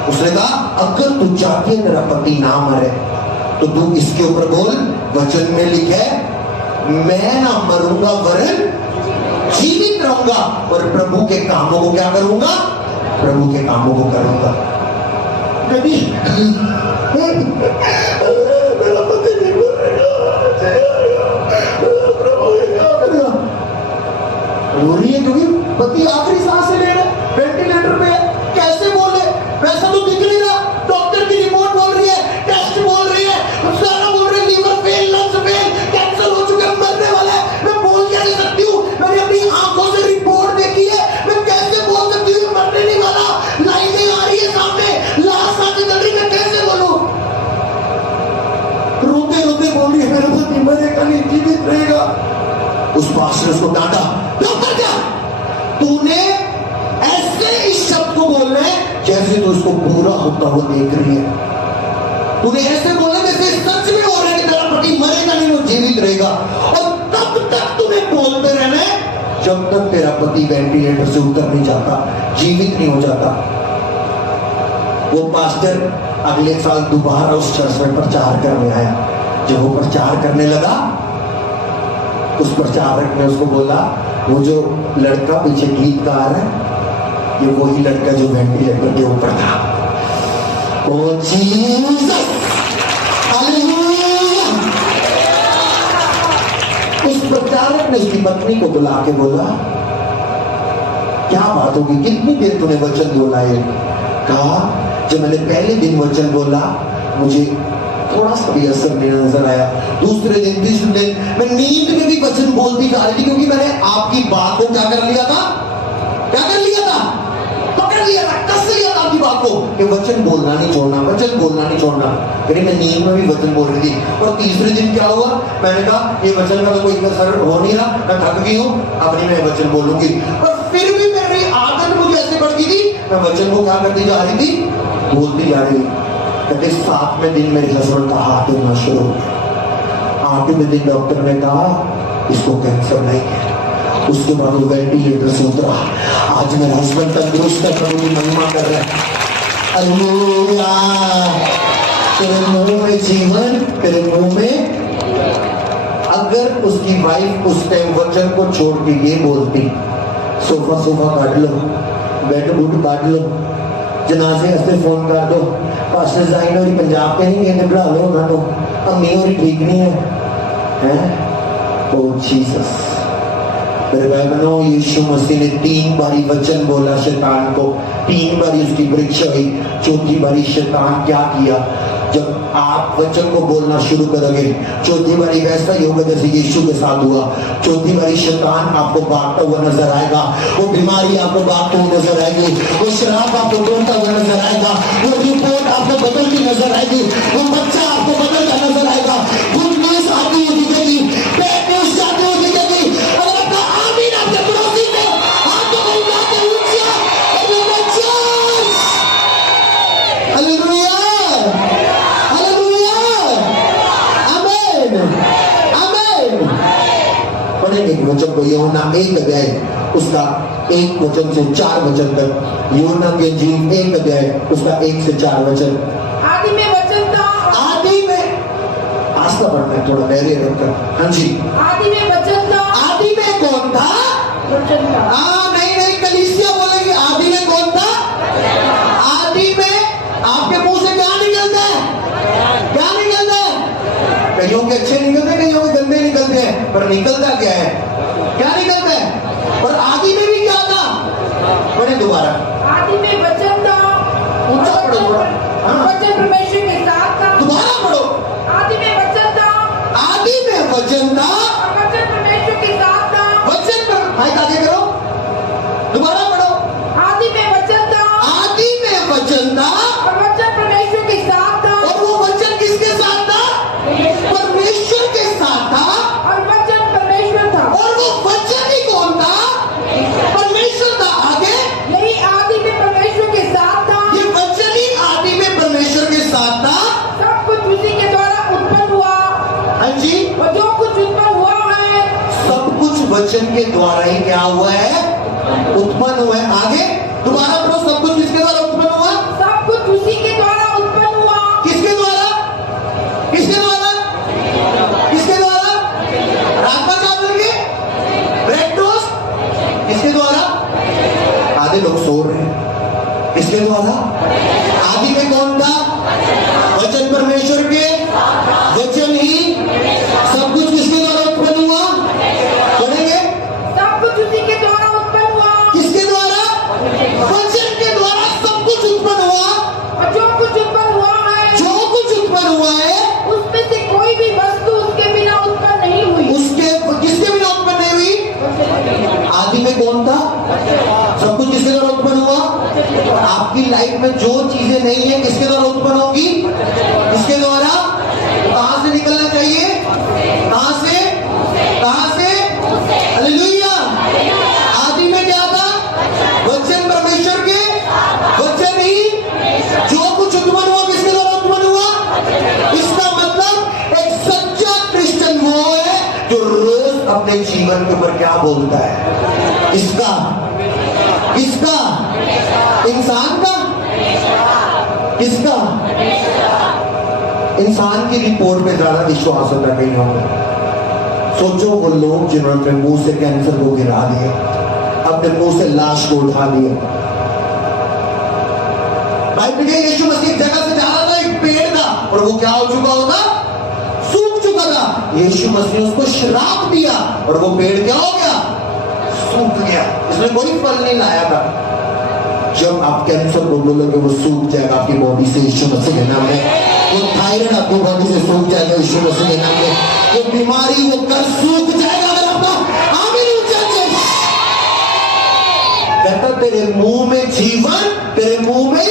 उसने कहा अगर तू चाहती है तेरा पति ना मरे तो तू इसके ऊपर बोल, वचन में लिखा है मैं ना मरूंगा वरन जीवित रहूंगा और प्रभु के कामों को क्या करूंगा, प्रभु के कामों को करूंगा। कभी मेरा पति नहीं मरेगा, प्रभु क्या करेगा? रो रही है क्योंकि पति आखिरी सांस ले रहा है, वेंटिलेटर पे है। कैसे बोले? वैसा तो दिख नहीं रहा। डॉक्टर की रिपोर्ट बोल रही है, टेस्ट बोल रही है, सारा बोल रही है liver fail, lungs fail, cancer हो चुका है, मरने वाला है। मैं बोल क्या नहीं सकती हूँ? मैंने अपनी आंखों से रिपोर्ट देखी है, मैं कैसे बोल सकती हूँ मरने नहीं वाला? लाइनें आ रही है सामने, लाश आके चल रही, मैं कैसे बोलूं? रोते रोते बोल रही है मेरा पति मरेगा नहीं, जीवित रहेगा। उस पास्टर उसको डांटा, डॉक्टर क्या तूने ऐसे इस शब्द को बोल रहे हैं जैसे तो उसको पूरा होता हुआ देख रही है। तूने ऐसे बोला जैसे सच में हो रहा है कि तेरा पति मरेगा नहीं, वो जीवित रहेगा। और तब तक तुम्हें बोलते रहना है जब तक तेरा पति वेंटिलेटर से उतर नहीं जाता, जीवित नहीं हो जाता। वो पास्टर अगले साल दोबारा उस चर्च में प्रचार करने आया। जब वो प्रचार करने लगा, उस प्रचारक ने उसको बोला वो जो लड़का पीछे गीत गा रहा है ये वही लड़का जो वेंटिलेटर के ऊपर था। ओ जीसस, हालेलुया। उस प्रचारक ने उसकी पत्नी को बुला के बोला क्या बात होगी, कितनी देर तूने वचन बोला है? कहा जब मैंने पहले दिन वचन बोला मुझे थोड़ा सा भी असर नहीं नजर आया। दूसरे दिन, तीसरे दिन मैं नींद में भी वचन बोलती जा रही थी, क्योंकि मैंने आपकी बात को क्या कर लिया था, क्या कर लिया था, पकड़ लिया था, कस लिया था आपकी बात आपको कि वचन बोलना नहीं छोड़ना, वचन बोलना नहीं छोड़ना। फिर मैं नींद में भी वचन बोल रही थी। और तीसरे दिन क्या हुआ, मैंने कहा ये वचन का तो कोई असर हो नहीं रहा, मैं थक गई हूँ, अब नहीं मैं वचन बोलूंगी। और फिर भी मेरी आदत मुझे ऐसे बढ़ गई थी, मैं वचन को क्या करती जा रही थी, बोलती जा रही। कहते 7वें दिन मेरे हस्बैंड का हाथ होना शुरू हो गया। 8वें दिन डॉक्टर ने कहा इसको कैंसर नहीं है। उसके बाद वो वेंटिलेटर से उतरा। आज मेरा हस्बैंड तंदुरुस्त है, प्रभु की महिमा कर रहे हैं। हालेलुया। तेरे मुंह में जीवन, तेरे मुंह में। अगर उसकी वाइफ उस टाइम वचन को छोड़ के ये बोलती, सोफा सोफा काट लो, बेड बुड काट लो, जनाजे हस्ते फोन कर दो, पास्टर जाइन और पंजाब के नहीं कहते, बुला लो ना, तो अम्मी और ठीक नहीं है। ओ जीसस। मेरे भाई बहनों, यीशु मसीह ने 3 बारी वचन बोला शैतान को, 3 बारी उसकी परीक्षा हुई। चौथी बारी शैतान क्या किया, जब आप वचन को बोलना शुरू करोगे, चौथी बारी वैसा ही होगा जैसे यीशु के साथ हुआ। चौथी बारी शैतान आपको भागता हुआ नजर आएगा, वो बीमारी आपको भागते हुए नजर आएगी, वो शराब आपको तोड़ता हुआ नजर आएगा, वो रिपोर्ट आपको बदलती नजर आएगी, वो बच्चा आपको बदलता नजर आएगा, गुड न्यूज आती हुई दिखेगी, बैड न्यूज जाती हुई दिखेगी। अगर आपका आमीन आपके पड़ोसी को हाथों को उठा के ऊंचा हालेलुया, पढ़ेंगे वचन को, यूहन्ना 1 अध्याय उसका 1 वचन से 4 वचन तक। यूहन्ना के इंजील 1 अध्याय उसका 1 से 4 वचन। आदि में वचन था, आदि में, आस्था पढ़ना है थोड़ा धैर्य रखकर। हाँ जी। आदि में वचन था, आदि में कौन था, वचन था। नहीं कलीसिया बोलेगी आदि में कौन था। आदि में आपके मुंह से क्या निकलता है, क्या निकलता है, कईयों के अच्छे निकलते हैं, कईयों के गंदे निकलते हैं, पर निकलता क्या है, क्या निकलता है। और आदि में भी क्या था, पढ़े दोबारा। आदि में वचन था, ऊंचा पढ़ो थोड़ा। वचन परमेश्वर के साथ था। दोबारा पढ़ो। आदि में वचन था, आदि में वचन था, वचन परमेश्वर के साथ था। वचन पर माइक आगे करो, दोबारा पढ़ो। आदि में वचन था, आदि में वचन था, वचन परमेश्वर के साथ था। और वो वचन किसके साथ था, परमेश्वर के साथ था। और वचन परमेश्वर था, और वो वचन ही कौन था, परमेश्वर था। आगे यही आदि में परमेश्वर के साथ था। ये वचन ही आदि में परमेश्वर के साथ था। सब कुछ उसी के द्वारा उत्पन्न हुआ। हाँ जी। और जो कुछ उत्पन्न हुआ है, सब कुछ वचन के द्वारा ही क्या हुआ है, उत्पन्न हुआ है। आगे दोबारा पढ़ो, सब कुछ किसके द्वारा उत्पन्न हुआ, सब कुछ उसी के द्वारा उत्पन्न हुआ। किसके द्वारा, किसके द्वारा, किसके द्वारा, राजमा चावल के, ब्रेड टोस्ट, किसके द्वारा। आधे लोग सो रहे हैं, किसके द्वारा। आदि में कौन था, वचन परमेश्वर के, वचन ही सब कुछ किसके द्वारा उत्पन्न हुआ, पढ़ेंगे। सब कुछ उसी के द्वारा उत्पन्न हुआ। किसके द्वारा, वचन के द्वारा सब कुछ उत्पन्न हुआ। और जो कुछ उत्पन्न हुआ है, जो कुछ उत्पन्न हुआ है, उसमें से कोई भी वस्तु उसके बिना उत्पन्न नहीं हुई। उसके किसके बिना उत्पन्न नहीं हुई। आदि में कौन था, सब कुछ किसके द्वारा उत्पन्न हुआ। आपकी लाइफ में जो चीजें नहीं है किसके द्वारा उत्पन्न होगी, किसके द्वारा। कहां से निकलना चाहिए, कहां से, कहां से, हालेलुया। आदि में क्या था, वचन परमेश्वर के, वचन ही जो कुछ उत्पन्न हुआ किसके द्वारा उत्पन्न हुआ। इसका मतलब एक सच्चा क्रिश्चियन वो है जो रोज अपने जीवन के ऊपर क्या बोलता है, इसका, किसका, इंसान का, किसका, इंसान की रिपोर्ट पे ज्यादा विश्वास होता है कहीं होगा। सोचो वो लोग जिन्होंने अपने मुंह से कैंसर को गिरा दिया, अपने मुंह से लाश को उठा दिया। बाइबल में यीशु मसीह जगह से जा रहा था, एक पेड़ था और वो क्या हो चुका होता, सूख चुका था। यीशु मसीह ने उसको श्राप दिया और वो पेड़ क्या हो गया, सूख गया, इसमें कोई फल नहीं लाया था। जब आप कैंसर को बोलोगे वो सूख जाएगा आपकी बॉडी से यीशु मसीह के नाम में। वो थायराइड आपकी बॉडी से सूख जाएगा यीशु मसीह के नाम में। वो बीमारी वो कर्ज सूख जाएगा अगर आपका आमीन ऊंचा कहता तेरे मुंह में जीवन, तेरे मुंह में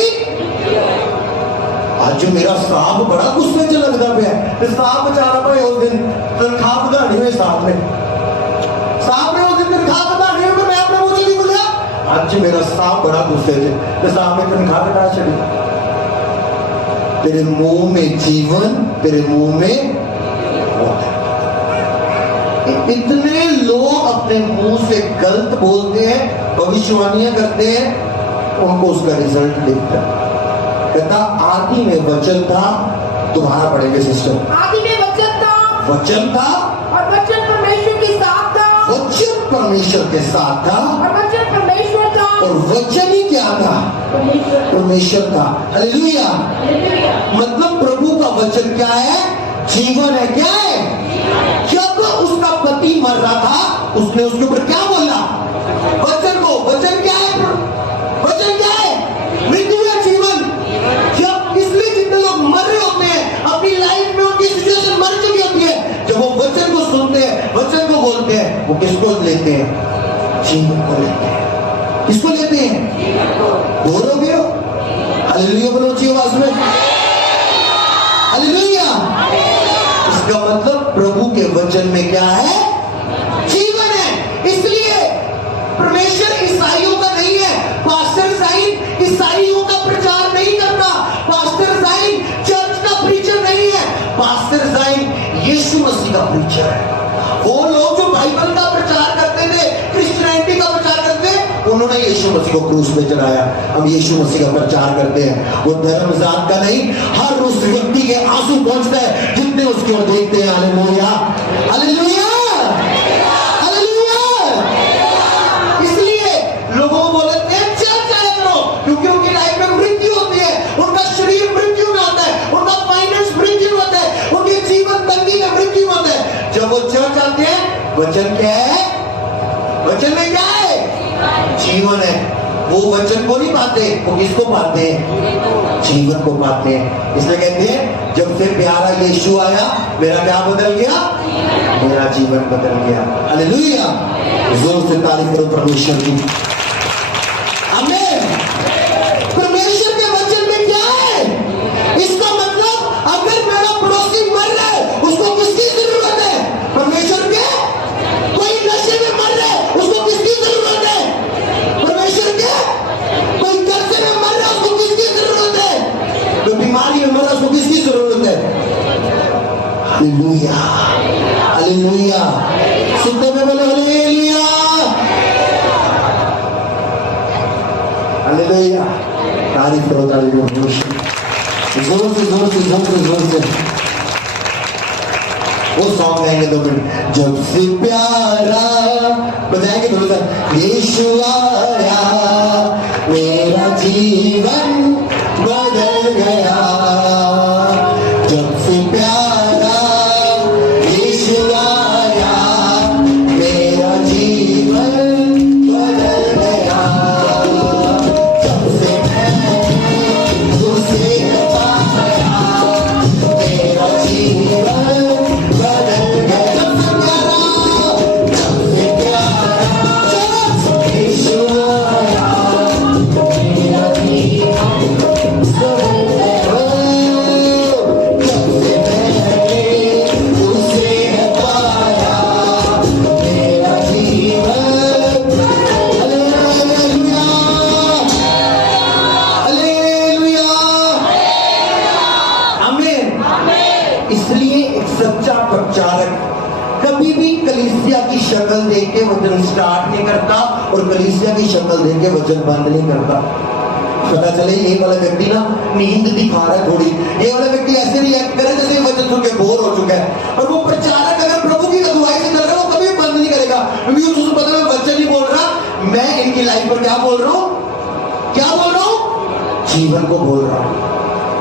अज मेरा साहब बड़ा गुस्से च लगता पे ते साहब बेचारा भाई उस दिन तनख्वाह बढ़ानी हुई साहब ने उस दिन तनख्वाह बढ़ानी हुई, मैं अपने मुंह से नहीं बोलिया अज मेरा साहब बड़ा गुस्से च ते साहब ने तनख्वाह घटा छड़ी। तेरे मुंह में जीवन, तेरे मुंह में मौत है। इतने लोग अपने मुंह से गलत बोलते हैं, भविष्यवाणियां करते हैं, उनको उसका रिजल्ट दिखता है। कहता आदि में वचन था, तुम्हारा पढ़ेंगे सिस्टर, आदि में वचन था और वचन परमेश्वर के साथ था, वचन परमेश्वर के साथ था और वचन परमेश्वर था, और वचन ही क्या था? परमेश्वर था। हालेलुया। मतलब प्रभु का वचन क्या है? जीवन है। क्या है? जब उसका पति मर रहा था, उसने उसके ऊपर क्या बोला? वचन को। वचन क्या है? वचन क्या है? मृत्यु या जीवन। जब इसलिए जितने लोग मर रहे होते हैं अपनी लाइफ में, उनकी सिचुएशन मर चुकी होती है, जब वो वचन को सुनते हैं, वचन को बोलते हैं, वो किसको लेते हैं? जीवन को लेते हैं। किसको लेते हैं? बोल हो गए हो? हालेलुया बोलो ऊंची आवाज में। हालेलुया। इसका मतलब प्रभु के वचन में क्या है? जीवन है। इसलिए परमेश्वर ईसाइयों का नहीं है। पास्टर साइन ईसाइयों का प्रचार नहीं करता। पास्टर साइन चर्च का प्रीचर नहीं है। पास्टर साइन यीशु मसीह का प्रीचर है। वो लोग जो बाइबल का प्रचार करते थे, क्रिश्चियनिटी का प्रचार करते थे, उन्होंने यीशु मसीह को क्रूस पे चढ़ाया। हम यीशु मसीह का प्रचार करते हैं। वो धर्म जात का नहीं, हर उस व्यक्ति के आंसू पहुंचता है जितने उसकी ओर देखते हैं। Hallelujah, hallelujah, hallelujah. इसलिए लोगों को बोलते हैं चर्च आया करो, क्योंकि उनकी लाइफ में मृत्यु होती है, उनका शरीर मृत्यु में होता है, उनका फाइनेंस मृत्यु में होता है, उनके जीवन तंगी में मृत्यु में होता है। जब वो चर्च आते हैं, वचन क्या है? वचन में क्या है? जीवन है। वो वचन को नहीं पाते, वो किसको पाते हैं? जीवन को पाते हैं। इसलिए कहते हैं जब से प्यारा यीशु आया, मेरा क्या बदल गया? मेरा जीवन बदल गया। हालेलुया। जोर से तारीफ करो परमेश्वर की। आमीन। परमेश्वर के वचन में क्या है? इसका मतलब अगर मेरा पड़ोसी मर रहा है, उसको किसकी जरूरत है? परमेश्वर के। कोई नशे में मर रहा है, उसको किसकी जरूरत है? परमेश्वर के। कोई कर्जे में मर रहा है, उसको किसकी जरूरत है? कोई बीमारी में मर रहा है, उसको किसकी जरूरत है? Hallelujah, hallelujah. सुनते में बोलो हालेलुया, हालेलुया। तारीफ करो, तारीफ करो। जोर से, जोर से, जोर से, जोर से। वो सॉन्ग गाएंगे 2 मिनट। जब से प्यारा बजाएंगे थोड़ा सा। यीशु आया, मेरा जीवन बदल गया। जब से प्यारा यीशु आया, मेरा जीवन बदल गया। जब से मैंने तुझसे पाया, मेरा जीवन बदल गया। जब से प्यारा यीशु आया, मेरा जीवन बदल गया। जब से मैंने तुझसे पाया, मेरा जीवन। हालेलुया, हालेलुया, आमीन। इसलिए एक सच्चा प्रचारक कभी भी कलीसिया की शक्ल देख के वचन स्टार्ट नहीं करता और कलीसिया की शक्ल देख के वचन बंद नहीं करता। पता चले ये वाला व्यक्ति ना नींद दिखा रहा है थोड़ी, ये वाला व्यक्ति ऐसे रिएक्ट करे जैसे वचन सुन के बोर हो चुका है। और वो प्रचारक अगर प्रभु की अगुवाई से चल रहा है, वो कभी बंद नहीं करेगा, क्योंकि उसको पता है मैं वचन नहीं बोल रहा, मैं इनकी लाइफ पर क्या बोल रहा हूँ? क्या बोल रहा हूँ? जीवन को बोल रहा हूँ।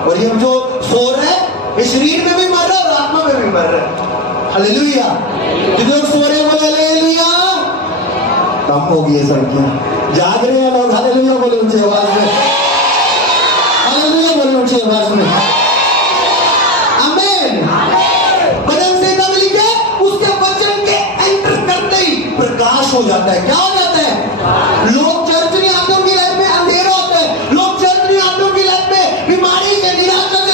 और ये जो सो रहा है, ये शरीर में भी मर रहा है और आत्मा में भी मर रहा है। हालेलुया। जो लोग सो रहे हैं बोले हालेलुया। कम हो गई है संख्या, जाग रहे हैं लोग। हालेलुया बोले ऊंची आवाज में, हालेलुया बोले ऊंची आवाज में। आमीन। बदन से तब लिखे, उसके वचन के एंटर करते ही प्रकाश हो जाता है। क्या हो जाता है? लोग चर्च नहीं आते, उनकी लाइफ में अंधेरा होता है। लोग चर्च नहीं आते, उनकी लाइफ में बीमारी के निराशा से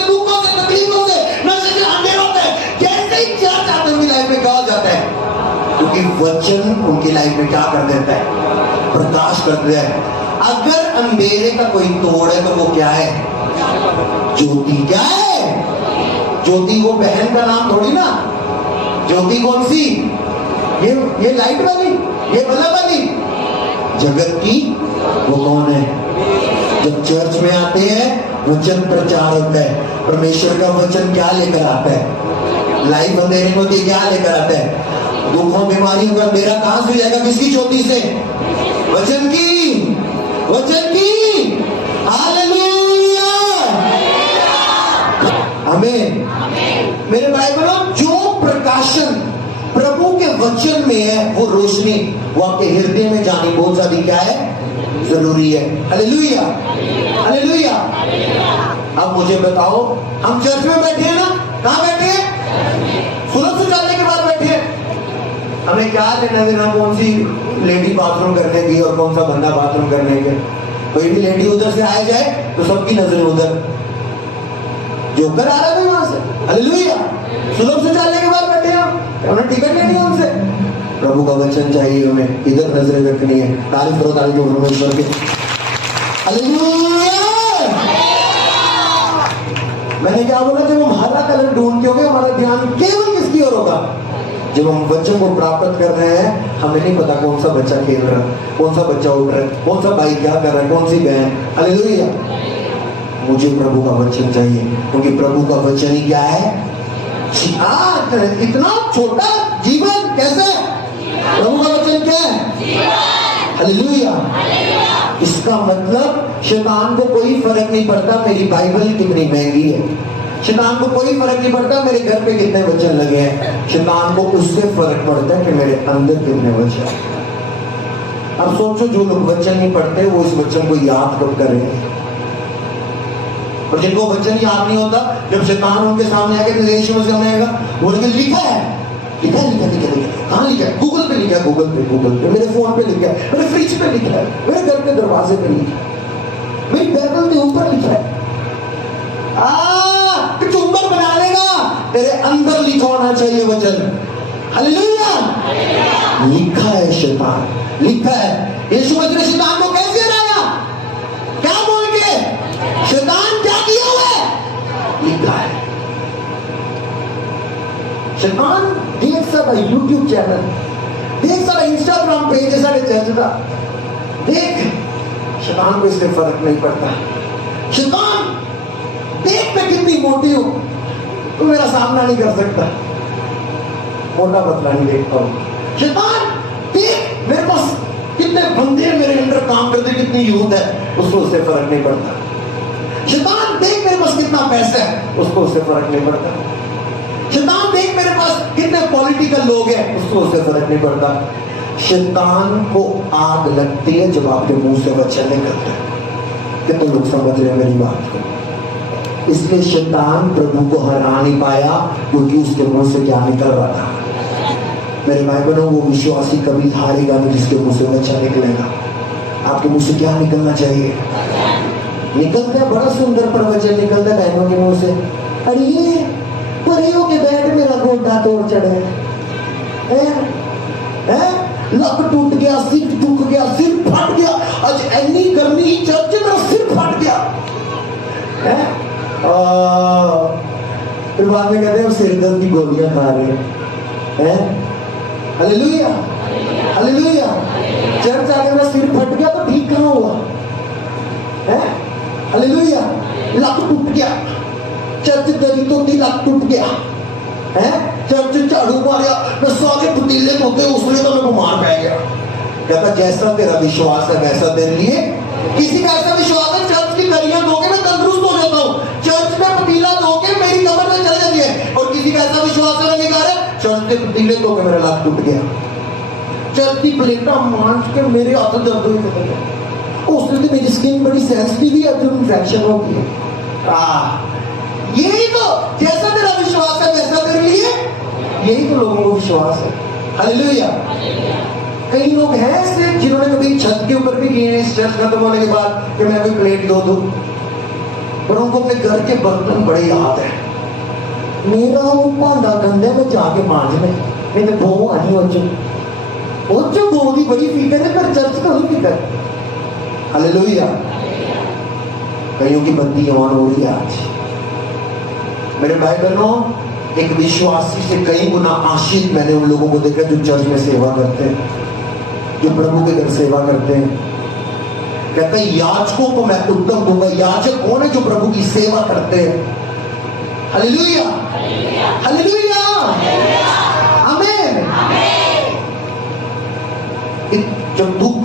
क्योंकि वचन उनकी लाइफ में क्या कर देता है, प्रकाश कर देता है। अगर अंधेरे का कोई तोड़ है तो वो क्या है, ज्योति। क्या है ज्योति? वो बहन का नाम थोड़ी ना। ज्योति कौन सी? ये लाइट वाली, ये बल्ब वाली। जगत की वो कौन है? जब चर्च में आते हैं वचन प्रचार होता है, परमेश्वर का वचन क्या लेकर आता है? लाइफ अंधेरे में क्या लेकर आता है? दुखों बीमारियों का अंधेरा कहां से जाएगा? किसकी ज्योति से? वचन की, वचन की। हालेलुया, आमीन। मेरे भाई बहनों, जो प्रकाशन प्रभु के वचन में है वो रोशनी वो आपके हृदय में जानी बहुत ज्यादा क्या है, जरूरी है। Hallelujah, hallelujah. अब मुझे बताओ, हम चर्च में बैठे हैं ना, कहां बैठे हैं? सूरज से डालने के बाद बैठे हैं। हमें क्या लेना देना कौन सी लेडी बाथरूम करने की और कौन सा बंदा बाथरूम करने के? कोई भी लेडी उधर से आ जाए तो सबकी नजर उधर, जोकर आ रहा है वहां से। हालेलुया। सूरज से डालने के बाद बैठे हैं, हमने टिकट लेनी है उनसे। प्रभु का वचन चाहिए, हमें इधर नजरें रखनी है। तारीफ करो, तारीफ करो परमेश्वर की। हालेलुया। मैंने क्या बोला? जब हम हरा कलर ढूंढते होंगे हमारा ध्यान केवल किसकी ओर होगा? जब हम वचन को प्राप्त कर रहे हैं, हमें नहीं पता कौन सा बच्चा खेल रहा है, कौन सा बच्चा उठ रहा है, कौन सा भाई क्या कर रहा है, कौन सी बहन। हालेलुया। मुझे प्रभु का वचन चाहिए, क्योंकि प्रभु का वचन ही क्या है? इतना छोटा जीवन कैसे? प्रभु का वचन क्या है? हालेलुया। इसका मतलब शैतान को कोई फर्क नहीं पड़ता मेरी बाइबल कितनी महंगी है, शैतान को कोई फर्क नहीं पड़ता मेरे घर पे कितने वचन लगे हैं, शैतान को उससे फर्क पड़ता है कि मेरे अंदर कितने वचन। अब सोचो, जो लोग वचन नहीं पढ़ते वो इस वचन को याद कब करें? और जिनको वचन याद नहीं होता, जब शैतान उनके सामने आके निर्देश में सामने आएगा, वो लिखा है, लिखा है, लिखा है, लिखा है, कहाँ लिखा है? गूगल पे लिखा है, गूगल पे, मेरे फोन पे लिखा है, मेरे फ्रिज पे लिखा है, मेरे घर के दरवाजे पे लिखा है, मेरी बाइबल के ऊपर लिखा है। चुंबक बना लेगा, तेरे अंदर लिखा होना चाहिए वचन। हालेलुया। लिखा है, शैतान लिखा है। यीशु मसीह ने शैतान को कैसे हराया? क्या बोल के? शैतान क्या किया हुआ है? लिखा है। शैतान देख सारा यूट्यूब चैनल, देख सारा इंस्टाग्राम पेज है सारे चर्च का, देख। शैतान को इससे फर्क नहीं पड़ता। शैतान देख मैं कितनी मोटी हूं, तू मेरा सामना नहीं कर सकता, मोटा पतला नहीं देखता हूं। शैतान देख मेरे पास कितने बंदे मेरे अंदर काम करते, कितनी यूथ है, उसको उससे फर्क नहीं पड़ता। शैतान देख मेरे पास कितना पैसा है, उसको उससे फर्क नहीं पड़ता। शैतान देख मेरे पास कितने पॉलिटिकल लोग हैं, उसको उससे फर्क नहीं पड़ता। शैतान को आग लगती है जब आपके मुंह से वचन निकलते हैं। कितने लोग समझ रहे हैं मेरी बात को? इसलिए शैतान प्रभु को हरा नहीं पाया, क्योंकि उसके मुंह से क्या निकल रहा था। मेरे भाई बहनों, वो विश्वासी कभी हारेगा नहीं जिसके मुंह से वचन निकलेगा। आपके मुंह से क्या निकलना चाहिए? निकलता है बड़ा सुंदर प्रवचन निकलता है बहनों के मुंह से, अरे ये परियों के बैठ मेरा गोटा तोड़ चढ़े, लक टूट गया, सिर दुख गया, सिर फट गया, आज ऐनी गर्मी ही चर्च में मेरा सिर फट गया। फिर बाद में कहते हैं सिर दर्द की गोलियां खा रहे हैं। Hallelujah, hallelujah. चर्च आके मेरा सिर फट गया तो ठीक कहाँ हुआ? हालेलुया। लक टूट गया, चर्च दरी तो लक टूट गया, चर्च झाड़ू मारिया, मैं सारे पतीले धोते, उसमें तो मैं बीमार पै गया। कहता जैसा तेरा विश्वास है वैसा तेरे लिए। किसी का ऐसा विश्वास है चर्च की दरियां धोके मैं तंदुरुस्त हो जाता हूँ, चर्च में पतीला धोके मेरी कमर में चल जाती है। और किसी का ऐसा विश्वास है चर्च के पतीले धोके मेरा लात टूट गया, चर्च की प्लेटा मांझ के मेरे हाथ दर्द हुए खत्म गए। उसने तो मेरी स्किन बड़ी सेंसिटिव है, जो इन्फेक्शन हो गई। यही तो, जैसा तेरा विश्वास है वैसा तेरे लिए, यही तो लोगों को विश्वास है। हालेलुया। कई लोग हैं ऐसे जिन्होंने कभी छत के ऊपर भी किए हैं इस चर्च खत्म होने के बाद कि मैं कोई प्लेट धो दूं, पर उनको अपने घर के बर्तन बड़े याद है। मेरा वो भांडा गंदे में जाके मांझने, नहीं मैं धो आनी हो चुकी, और जो वो भी बड़ी फिक्र है, पर चर्च का भी फिक्र। हालेलुया। कईयों की बत्ती ऑन हो रही है आज। मेरे भाई बहनों, एक विश्वासी से कई गुना आशीष मैंने उन लोगों को देखा जो चर्च में सेवा करते हैं, जो प्रभु के घर सेवा करते हैं। कहते हैं याजकों को मैं उत्तम दूंगा। याजक कौन है? जो प्रभु की सेवा करते हैं। हालेलुया, हालेलुया, आमीन। जब दुख,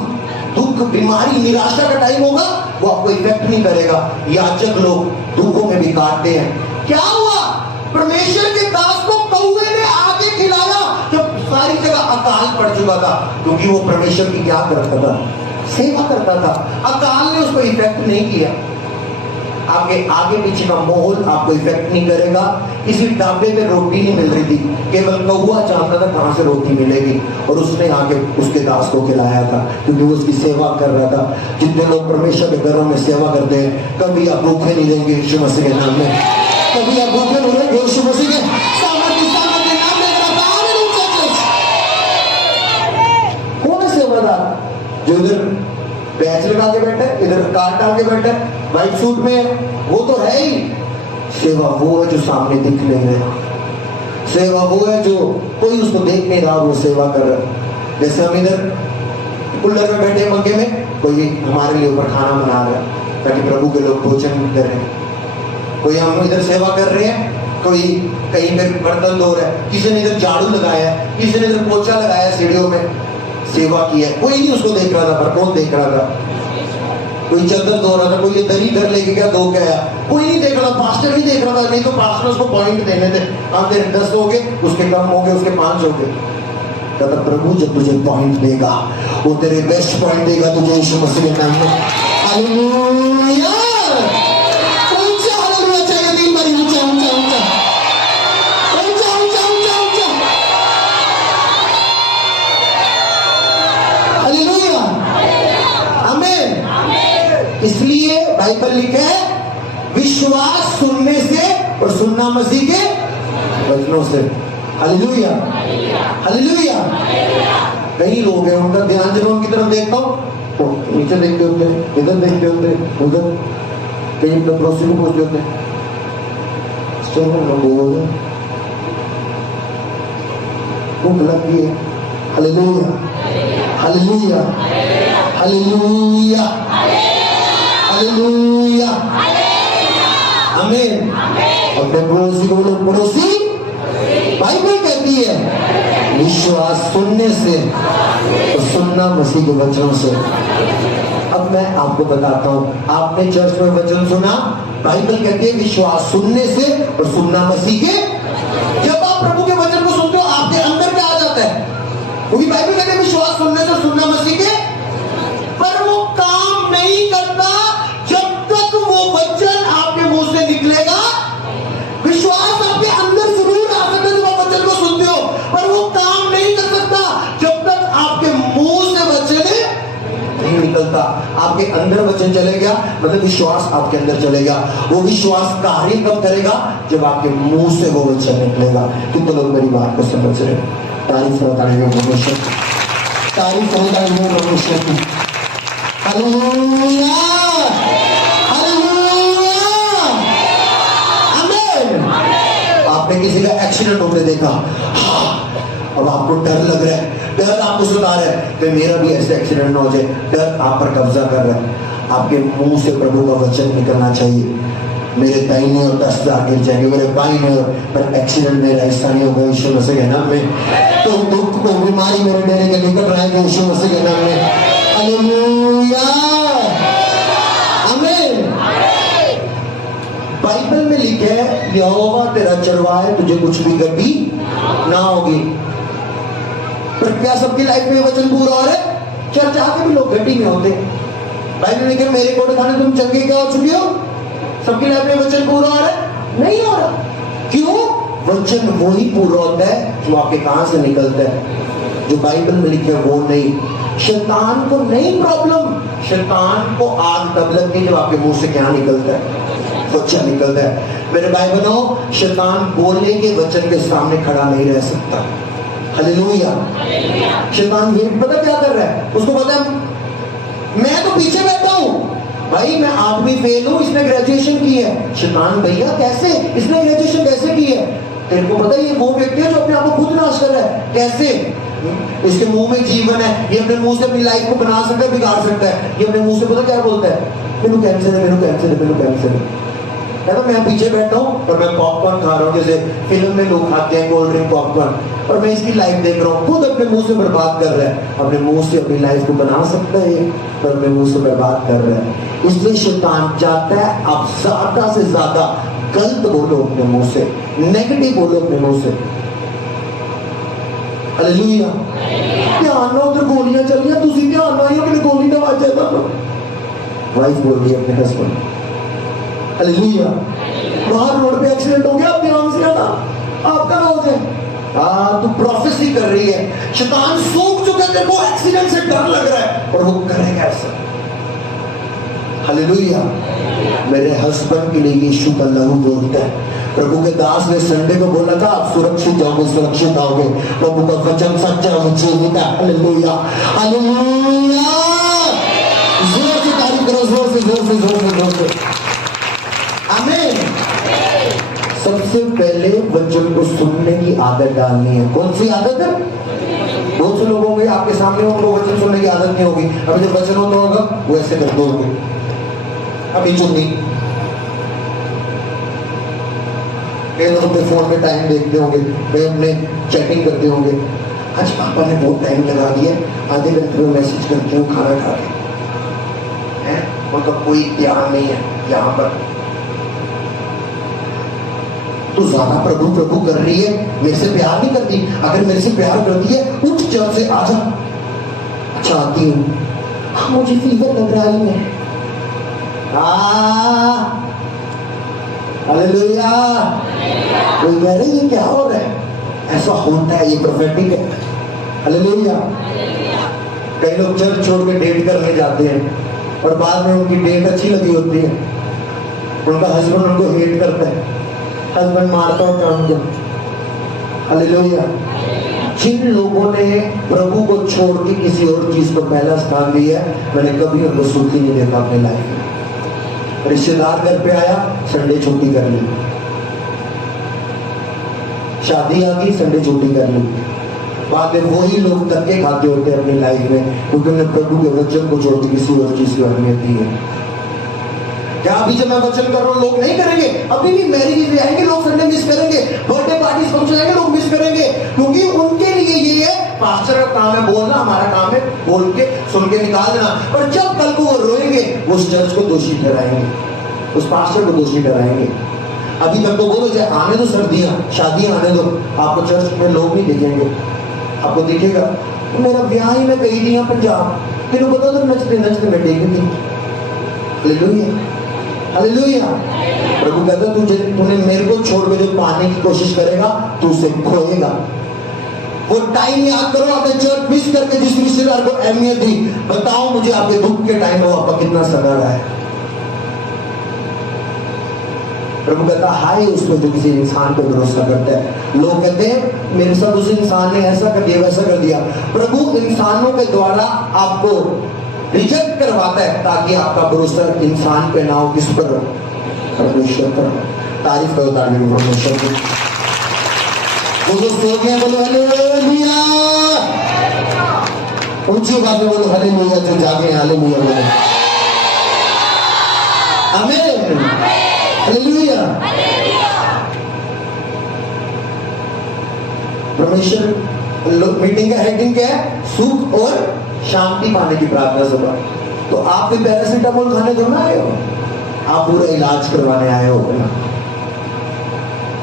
बीमारी, निराशा का टाइम होगा, वो आपको इफेक्ट नहीं करेगा। याजक लोग दुखों में भी काटते हैं। क्या हुआ? परमेश्वर के दास को कौवे ने आके खिलाया जब सारी जगह अकाल पड़ चुका था, क्योंकि वो परमेश्वर की क्या करता था? सेवा करता था। अकाल ने उसको इफेक्ट नहीं किया। आपके आगे पीछे का माहौल आपको इफेक्ट नहीं करेगा। किसी ढाबे पे रोटी नहीं मिल रही थी, केवल कौवा जानता था कहां से रोटी मिलेगी, और उसने आके उसके दास को खिलाया था, क्योंकि वो उसकी सेवा कर रहा था। जितने लोग परमेश्वर के घरों में सेवा करते हैं, कभी आप भूखे नहीं रहेंगे यीशु मसीह के नाम में। कभी आप भूखे नहीं रहेंगे यीशु मसीह के नाम में। कौन है सेवादार? जो इधर बैच लगा के बैठे, इधर कार डाल के बैठे, व्हाइट सूट में है, वो तो है ही। सेवा वो है जो सामने दिख नहीं रहा। सेवा वो है जो कोई उसको देख नहीं रहा, वो सेवा कर रहा है। जैसे हम इधर कुल्लर में बैठे मंगे में, कोई हमारे लिए ऊपर खाना बना रहा है ताकि प्रभु के लोग भोजन करें। कोई हम इधर सेवा कर रहे हैं, कोई कहीं पे बर्तन धो रहा है, किसी ने इधर झाड़ू लगाया है, किसी ने इधर पोछा लगाया सीढ़ियों में, सेवा की है। कोई नहीं उसको देख रहा था, पर कौन देख रहा था? कोई चादर धो रहा था, कोई ये दरी घर लेके क्या धो के आया, कोई नहीं देख रहा। पास्टर नहीं देख रहा था, नहीं तो पास्टर उसको पॉइंट देने थे। आप तेरे 10 हो गए, उसके कम हो गए, उसके 5 हो गए। कहता प्रभु जब तुझे पॉइंट देगा, वो तेरे बेस्ट पॉइंट देगा तुझे यीशु मसीह के नाम में। हालेलुया, ऊंचा हालेलुया चाहिए, 3 बार ऊंचा ऊंचा ऊंचा ऊंचा ऊंचा ऊंचा ऊंचा। हालेलुया, आमीन। इसलिए बाइबल लिखे है विश्वास सुनने से और सुनना मसीह के वचनों से। Hallelujah, hallelujah. कई लोग हैं, उनका ध्यान जब उनकी तरफ देखता हूँ तो नीचे देखते होते हैं, इधर देखते होते हैं, उधर कहीं तो पड़ोसी को पूछ लेते हैं, भूख लग गई है। हालेलुया, हालेलुया, हालेलुया, हालेलुया, आमीन। अपने पड़ोसी को बोलो, पड़ोसी बाइबल कहती है विश्वास सुनने से और सुनना मसीह के वचनों से। अब मैं आपको बताता हूं, आपने चर्च में वचन सुना, बाइबल कहती है विश्वास सुनने से और सुनना मसीह के। जब आप प्रभु के वचन को सुनते हो, आपके अंदर क्या आ जाता है? क्योंकि बाइबल कहती है विश्वास सुनने से सुनना मसीह के, पर वो काम नहीं करता जब तक वो वचन आपके मुंह से निकलेगा। विश्वास आपके अंदर जरूर आ सकता है जब आप वचन को सुनते हो, पर वो काम नहीं कर सकता जब तक आपके मुंह से वचन नहीं निकलता। आपके अंदर वचन चले गया मतलब विश्वास आपके अंदर चलेगा। वो विश्वास कार्य कब करेगा? जब आपके मुंह से वो वचन निकलेगा। कितने लोग मेरी बात को समझ रहे? तारीफ होता है परमेश्वर, तारीफ होता है परमेश्वर की। हालेलुया, हालेलुया, आमीन। आपने किसी का एक्सीडेंट होते देखा, अब आपको डर लग रहा है, डर आपको सता रहा है कि मेरा भी ऐसे एक्सीडेंट ना हो जाए। डर आप पर कब्जा कर रहा है। आपके मुंह से प्रभु का वचन निकलना चाहिए, मेरे दाहिने और 10 गिर जाएंगे, मेरे बाईं ओर, पर एक्सीडेंट मेरा ऐसा नहीं होगा यीशु मसीह के नाम में। तो दुख को बीमारी मेरे डेरे के निकल रहेगा यीशु मसीह के नाम में। हालेलुया, आमीन। बाइबल में लिखे है यहोवा तेरा चरवाहा है, तुझे कुछ भी गड्डी ना होगी। पर क्या सबकी लाइफ में वचन पूरा हो रहा है? चर्च आके भी लोग गड्डी में होते। बाइबल में लिखे मेरे कोट खाने तुम चंगे क्या हो चुके हो? सबकी लाइफ में वचन पूरा हो रहा है? नहीं हो रहा। क्यों? वचन वही पूरा होता है जो आपके कहां से निकलता है, जो बाइबल में लिखे वो नहीं। शैतान को नहीं प्रॉब्लम, शैतान को आग तब लगती है जब आपके मुंह से क्या निकलता है? वचन निकलता है। मेरे भाई बहनों, शैतान बोलने के वचन के सामने खड़ा नहीं रह सकता। हालेलुया। शैतान वेट पता क्या कर रहा है, उसको पता है मैं तो पीछे बैठा हूं, भाई मैं 8वीं फेल हूं, इसने ग्रेजुएशन की है। शैतान भैया कैसे, इसने ग्रेजुएशन कैसे की है? तेरे को पता है ये वो व्यक्ति है जो अपने आप को खुद नाश कर रहा है। कैसे? इसके मुंह में जीवन है, ये अपने मुंह से अपनी लाइफ को बना सकता है, बिगाड़ सकता है। ये अपने मुंह से पता क्या बोलता है, मेनू कैंसर है, मेनू कैंसर है, मेनू कैंसर है। मैं पीछे बैठा हूँ और मैं पॉपकॉर्न खा रहा हूँ, जैसे फिल्म में लोग खाते हैं कोल्ड ड्रिंक पॉपकॉर्न, और मैं इसकी लाइफ देख रहा हूँ। खुद अपने मुंह से बर्बाद कर रहा है, अपने मुंह से अपनी लाइफ को बना सकता है पर अपने मुंह से बर्बाद कर रहा है। इसलिए शैतान चाहता है आप ज्यादा से ज्यादा गलत बोलो अपने मुंह से, नेगेटिव बोलो अपने मुंह से। हालेलुया। ध्यान ना उधर गोलियां चल रही, तुसी ध्यान ना अपनी गोली ना वाजे ना। वाइफ बोल रही है अपने हस्बैंड, हालेलुया, बाहर रोड पे एक्सीडेंट हो गया, आप ध्यान से आना, आपका हो जाए। तू प्रोफेसी कर रही है, शैतान सूख चुका है, तेरे को एक्सीडेंट से डर लग रहा है और वो करेगा ऐसा। हालेलुया। मेरे हस्बैंड के लिए यीशु का लहू बोलता है। प्रभु के दास ने संडे को बोला था आप सुरक्षित जाओगे, सुरक्षित आओगे, प्रभु का वचन सच्चा है, जीवित है। Hallelujah, hallelujah. जोर से तारीफ करो, जोर से, जोर से, जोर से, जोर से। आमीन। सबसे पहले वचन को सुनने की आदत डालनी है। कौन सी आदत है? बहुत से लोगों के आपके सामने उनको वचन सुनने की आदत नहीं होगी। अभी जब वचन होता होगा वो ऐसे करते होंगे, अभी चुन्नी कई लोग अपने फोन में टाइम देखते होंगे, कई अपने चैटिंग करते होंगे। आज पापा ने बहुत टाइम लगा दिया, आधे घंटे में मैसेज करते हो खाना खा के, उनका कोई ध्यान नहीं है यहाँ पर। तू ज्यादा प्रभु प्रभु कर रही है, मेरे से प्यार नहीं करती। अगर मेरे से प्यार करती है उठ चर्च से आजा। अच्छा आती हूँ, मुझे फीवर लग रहा है। हालेलुया। कोई कह रही है क्या हो रहा है, ऐसा होता है, ये प्रोफेटिक है। हालेलुया। कई लोग चर्च छोड़ के डेट करने जाते हैं और बाद में उनकी डेट अच्छी लगी होती है, उनका हस्बैंड उनको हेट करता है, हस्बैंड मारता होता है उनको। हालेलुया। जिन लोगों ने प्रभु को छोड़ के किसी और चीज को पहला स्थान दिया है, मैंने कभी उनको सुखी नहीं देखा अपने लाइफ में। रिश्तेदार घर पे आया, संडे छुट्टी कर ली, शादी आ गई, संडे छुट्टी कर ली। बाद में वही लोग धक्के खाते होते हैं अपनी लाइफ में, क्योंकि उन्होंने प्रभु के वचन को छोड़ के किसी और चीज की अहमियत दी है। क्या अभी जब मैं वचन कर रहा हूँ लोग नहीं करेंगे? अभी भी मैरिज आएंगे लोग, संडे मिस करेंगे, बर्थडे पार्टी फंक्शन आएंगे लोग मिस करेंगे, क्योंकि उनके लिए ये है पास्टर का काम है बोलना, हमारा काम है बोल के सुन के निकाल देना। पर जब कल को वो रोएंगे, वो उस चर्च को दोषी ठहराएंगे, उस पास्टर को दोषी ठहराएंगे। अभी तक तो बोलो चाहे आने दो सर्दियां, शादियां आने दो, आपको चर्च में लोग नहीं दिखेंगे। आपको दिखेगा मेरा ब्याह ही मैं कही दिया पंजाब, तेन पता तो नचते नचते मैं टेक दी। Hallelujah, hallelujah. प्रभु कहता तूने मेरे को छोड़ के जो पाने की कोशिश करेगा तू उसे खोएगा। वो टाइम याद करो आपने चर्च मिस करके जिस रिश्तेदार को अहमियत दी, बताओ मुझे आपके दुख के टाइम में वो आपका कितना सगा रहा है। प्रभु कहता हाय उसको जो किसी इंसान पर भरोसा करता है। लोग कहते हैं मेरे साथ उस इंसान ने ऐसा कर दिया वैसा कर दिया। प्रभु इंसानों के द्वारा आपको रिजेक्ट करवाता है ताकि आपका भरोसा इंसान पे ना हो, किस पर हो? परमेश्वर पर। तारीफ करो परमेश्वर की। वो जो सो गए बोलो हालेलुया, ऊंची बात में बोलो हालेलुया, जो जागे हालेलुया बोलो। आमीन, हालेलुया। परमेश्वर मीटिंग का हेडिंग क्या है? सुख और शांति पाने की प्रार्थना सभा। तो आप भी पैरासिटामोल खाने को ना आए हो, आप पूरा इलाज करवाने आए हो ना।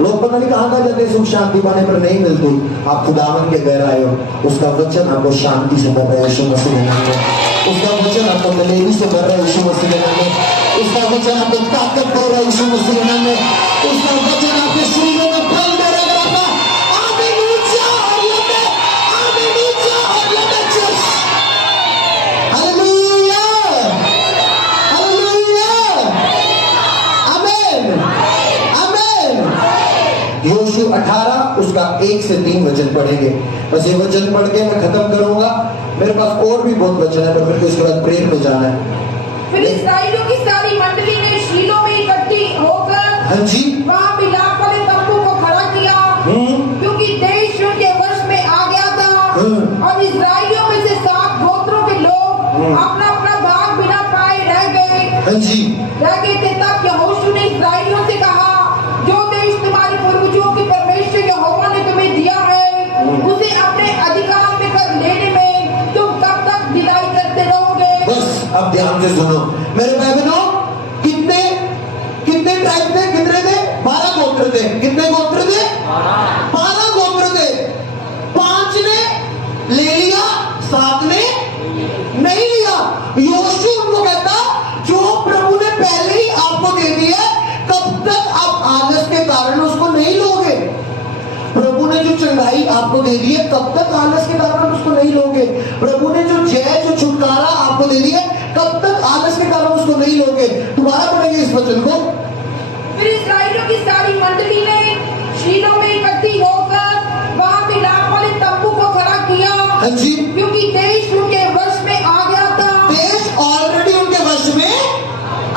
लोग पता नहीं कहां जाते सुख शांति पाने पर नहीं मिलती। आप खुदावन के घर आए हो, उसका वचन आपको शांति से भर रहा है यीशु मसीह के नाम में। उसका वचन आपको दलेरी से भर रहा है यीशु मसीह के नाम में। उसका वचन आपको ताकत दे रहा है यीशु मसीह के नाम में। उसका वचन आपके शरीरों में फल दे रहा है। योशू 18 उसका 1 से 3 वचन पढ़ेंगे। बस ये वचन पढ़ के मैं खत्म करूंगा। मेरे पास और भी बहुत वचन है, पर मेरे को इसके बाद प्रेयर में जाना है। फिर इस्राएलियों की सारी मंडली ने शीलो में इकट्ठी होकर हाँ जी, वहाँ मिलाप वाले तंबू को खड़ा किया, क्योंकि देश उनके वश में आ गया था। और इस्राएलियों में से 7 गोत्रों के लोग अपना अपना भाग बिना पाए रह गए। हाँ जी, रह गए थे। तब यहोशू ने इस्राएलियों से कहा, जो देश तुम्हारे पूर्वजों के परमेश्वर यहोवा ने तुम्हें दिया है, उसे अपने अधिकार में कर लेने में तुम कब तक ढिलाई करते रहोगे? बस अब ध्यान से सुनो मेरे भाई बहनों। कितने कितने ट्राइब थे? कितने थे? 12 गोत्र थे। कितने गोत्र थे? 12 गोत्र थे। 5 ने ले लिया, 7 ने नहीं लिया। यहोशू उनको कहता, जो प्रभु ने पहले ही आपको दे दिया, कब तक आप आलस के कारण उसको नहीं लोगे? प्रभु ने जो चंगाई आपको दे दी है, कब तक आलस के कारण उसको नहीं लोगे? प्रभु ने जो जय, जो छुटकारा आपको दे दिया, कब तक आलस के कारण उसको नहीं लोगे? दोबारा पढ़ेंगे इस वचन को। फिर इस्राएलियों की सारी मंडली ने शीलो में इकट्ठी होकर वहाँ मिलाप वाले तंबू को खड़ा किया। हाँ जी, क्योंकि देश उनके वश में आ गया था। देश ऑलरेडी उनके वश में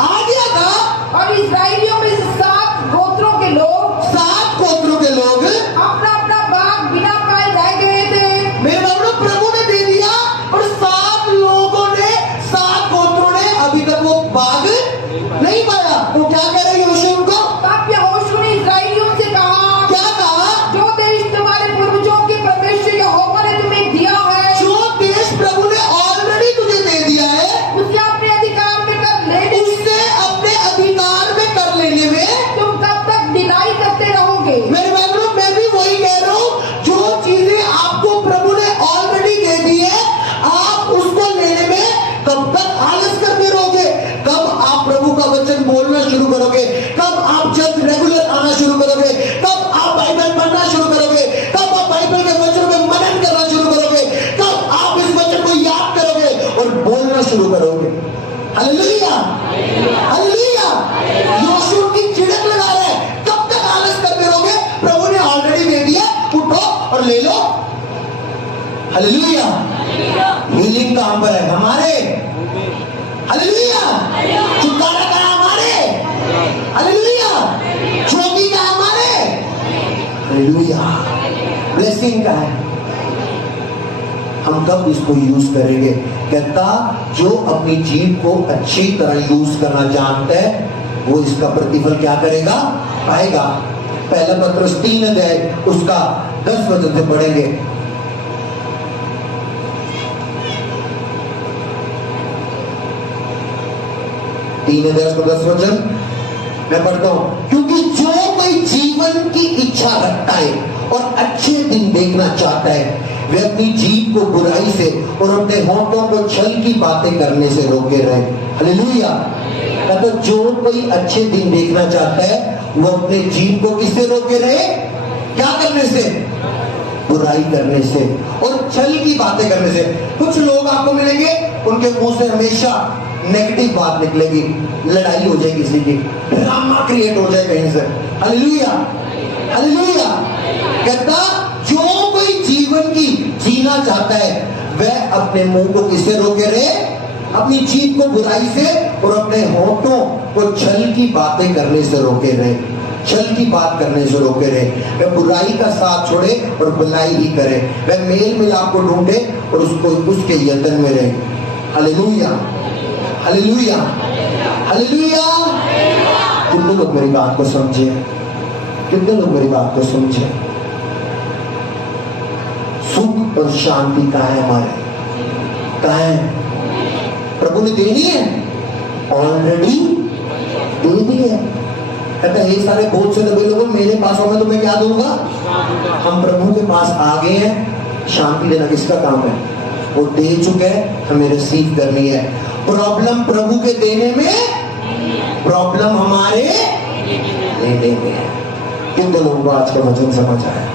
आ गया था। और इस्राएलियों में से 7 गोत्रों के लोग 7 गोत्रों के लोग अपना अपना भाग बिना पाए रह गए थे। मेरे बाबू प्रभु ने दे दिया, और 7 लोगों ने, 7 गोत्रों ने अभी तक वो भाग नहीं पाया। वो क्या कह रहे हैं यहोशू उनको? तब यहोशू ने इस्राएलियों से कहा, क्या कहा? जो देश तुम्हारे पूर्वजों के परमेश्वर यहोवा ने तुम्हें दिया है, जो देश प्रभु ने ऑलरेडी तुझे दे दिया है, उसे अपने अधिकार में कर लेने उससे अपने अधिकार में कर लेने में तुम कब तक ढिलाई करते रहोगे? मेरे बहनों, मैं भी वही कह रहा हूं। जो चीजें आपको प्रभु ने ऑलरेडी दे दी है, आप उसको लेने में कब तक आलस करते रहोगे? कब आप प्रभु का वचन बोलना शुरू करोगे? कब आप जब रेगुलर आना शुरू करोगे? कब आप बाइबल पढ़ना शुरू करोगे? कब आप बाइबल के वचन में मनन करना शुरू करोगे? कब आप इस वचन को याद करोगे और बोलना शुरू करोगे? Hallelujah, hallelujah. यहोशू की चिड़क लगा रहा है, कब तक आलस करते रहोगे? प्रभु ने ऑलरेडी दे दिया, उठो और ले लो। हालेलुया। हीलिंग कहां पर है? हमारे। हालेलुया। छुटकारा का हमारे। हालेलुया। चौकी का हमारे। हालेलुया। ब्लेसिंग का है। हम कब इसको यूज करेंगे? कहता, जो अपनी जीभ को अच्छी तरह यूज करना जानता है, वो इसका प्रतिफल क्या करेगा? पाएगा। पहला पत्रस 3 अध्याय उसका 10 वचन से पढ़ेंगे। 3 अध्याय उसका 10 वचन मैं पढ़ता हूं। क्योंकि जो कोई जीवन की इच्छा रखता है और अच्छे दिन देखना चाहता है, वे अपनी जीभ को बुराई से और अपने होठों को छल की बातें करने से रोके रहे। हालेलुया। कहता, जो कोई अच्छे दिन देखना चाहता है, वो अपने जीभ को किससे रोके रहे? क्या करने से? बुराई करने से और छल की बातें करने से। कुछ लोग आपको मिलेंगे, उनके मुंह से हमेशा नेगेटिव बात निकलेगी, लड़ाई हो जाएगी, किसी की ड्रामा क्रिएट हो जाए कहीं से। Hallelujah, hallelujah. कहता, जो कोई जीवन की जीना चाहता है, वह अपने मुंह को किससे रोके रहे? अपनी जीभ को बुराई से और अपने होठों को छल की बातें करने से रोके रहे। छल की बात करने से रोके रहे। वह बुराई का साथ छोड़े और भलाई ही करे। वह मेल मिलाप को ढूंढे और उसको उसके यत्न में रहे। Hallelujah, hallelujah, hallelujah. कितने लोग मेरी बात को समझे? कितने लोग मेरी बात को समझे? सुख और शांति कहाँ है हमारे? कहाँ है? प्रभु ने देनी है, ऑलरेडी दे दी है। कहता है, ये सारे बहुत से दबे लोगों मेरे पास हो, मैं तुम्हें क्या दूंगा? हम प्रभु के पास आ गए हैं। शांति देना किसका काम है? वो दे चुके हैं, हमें रिसीव करनी है। प्रॉब्लम प्रभु के देने में, प्रॉब्लम हमारे लेने में है। किन लोगों को आज का वचन समझ आया?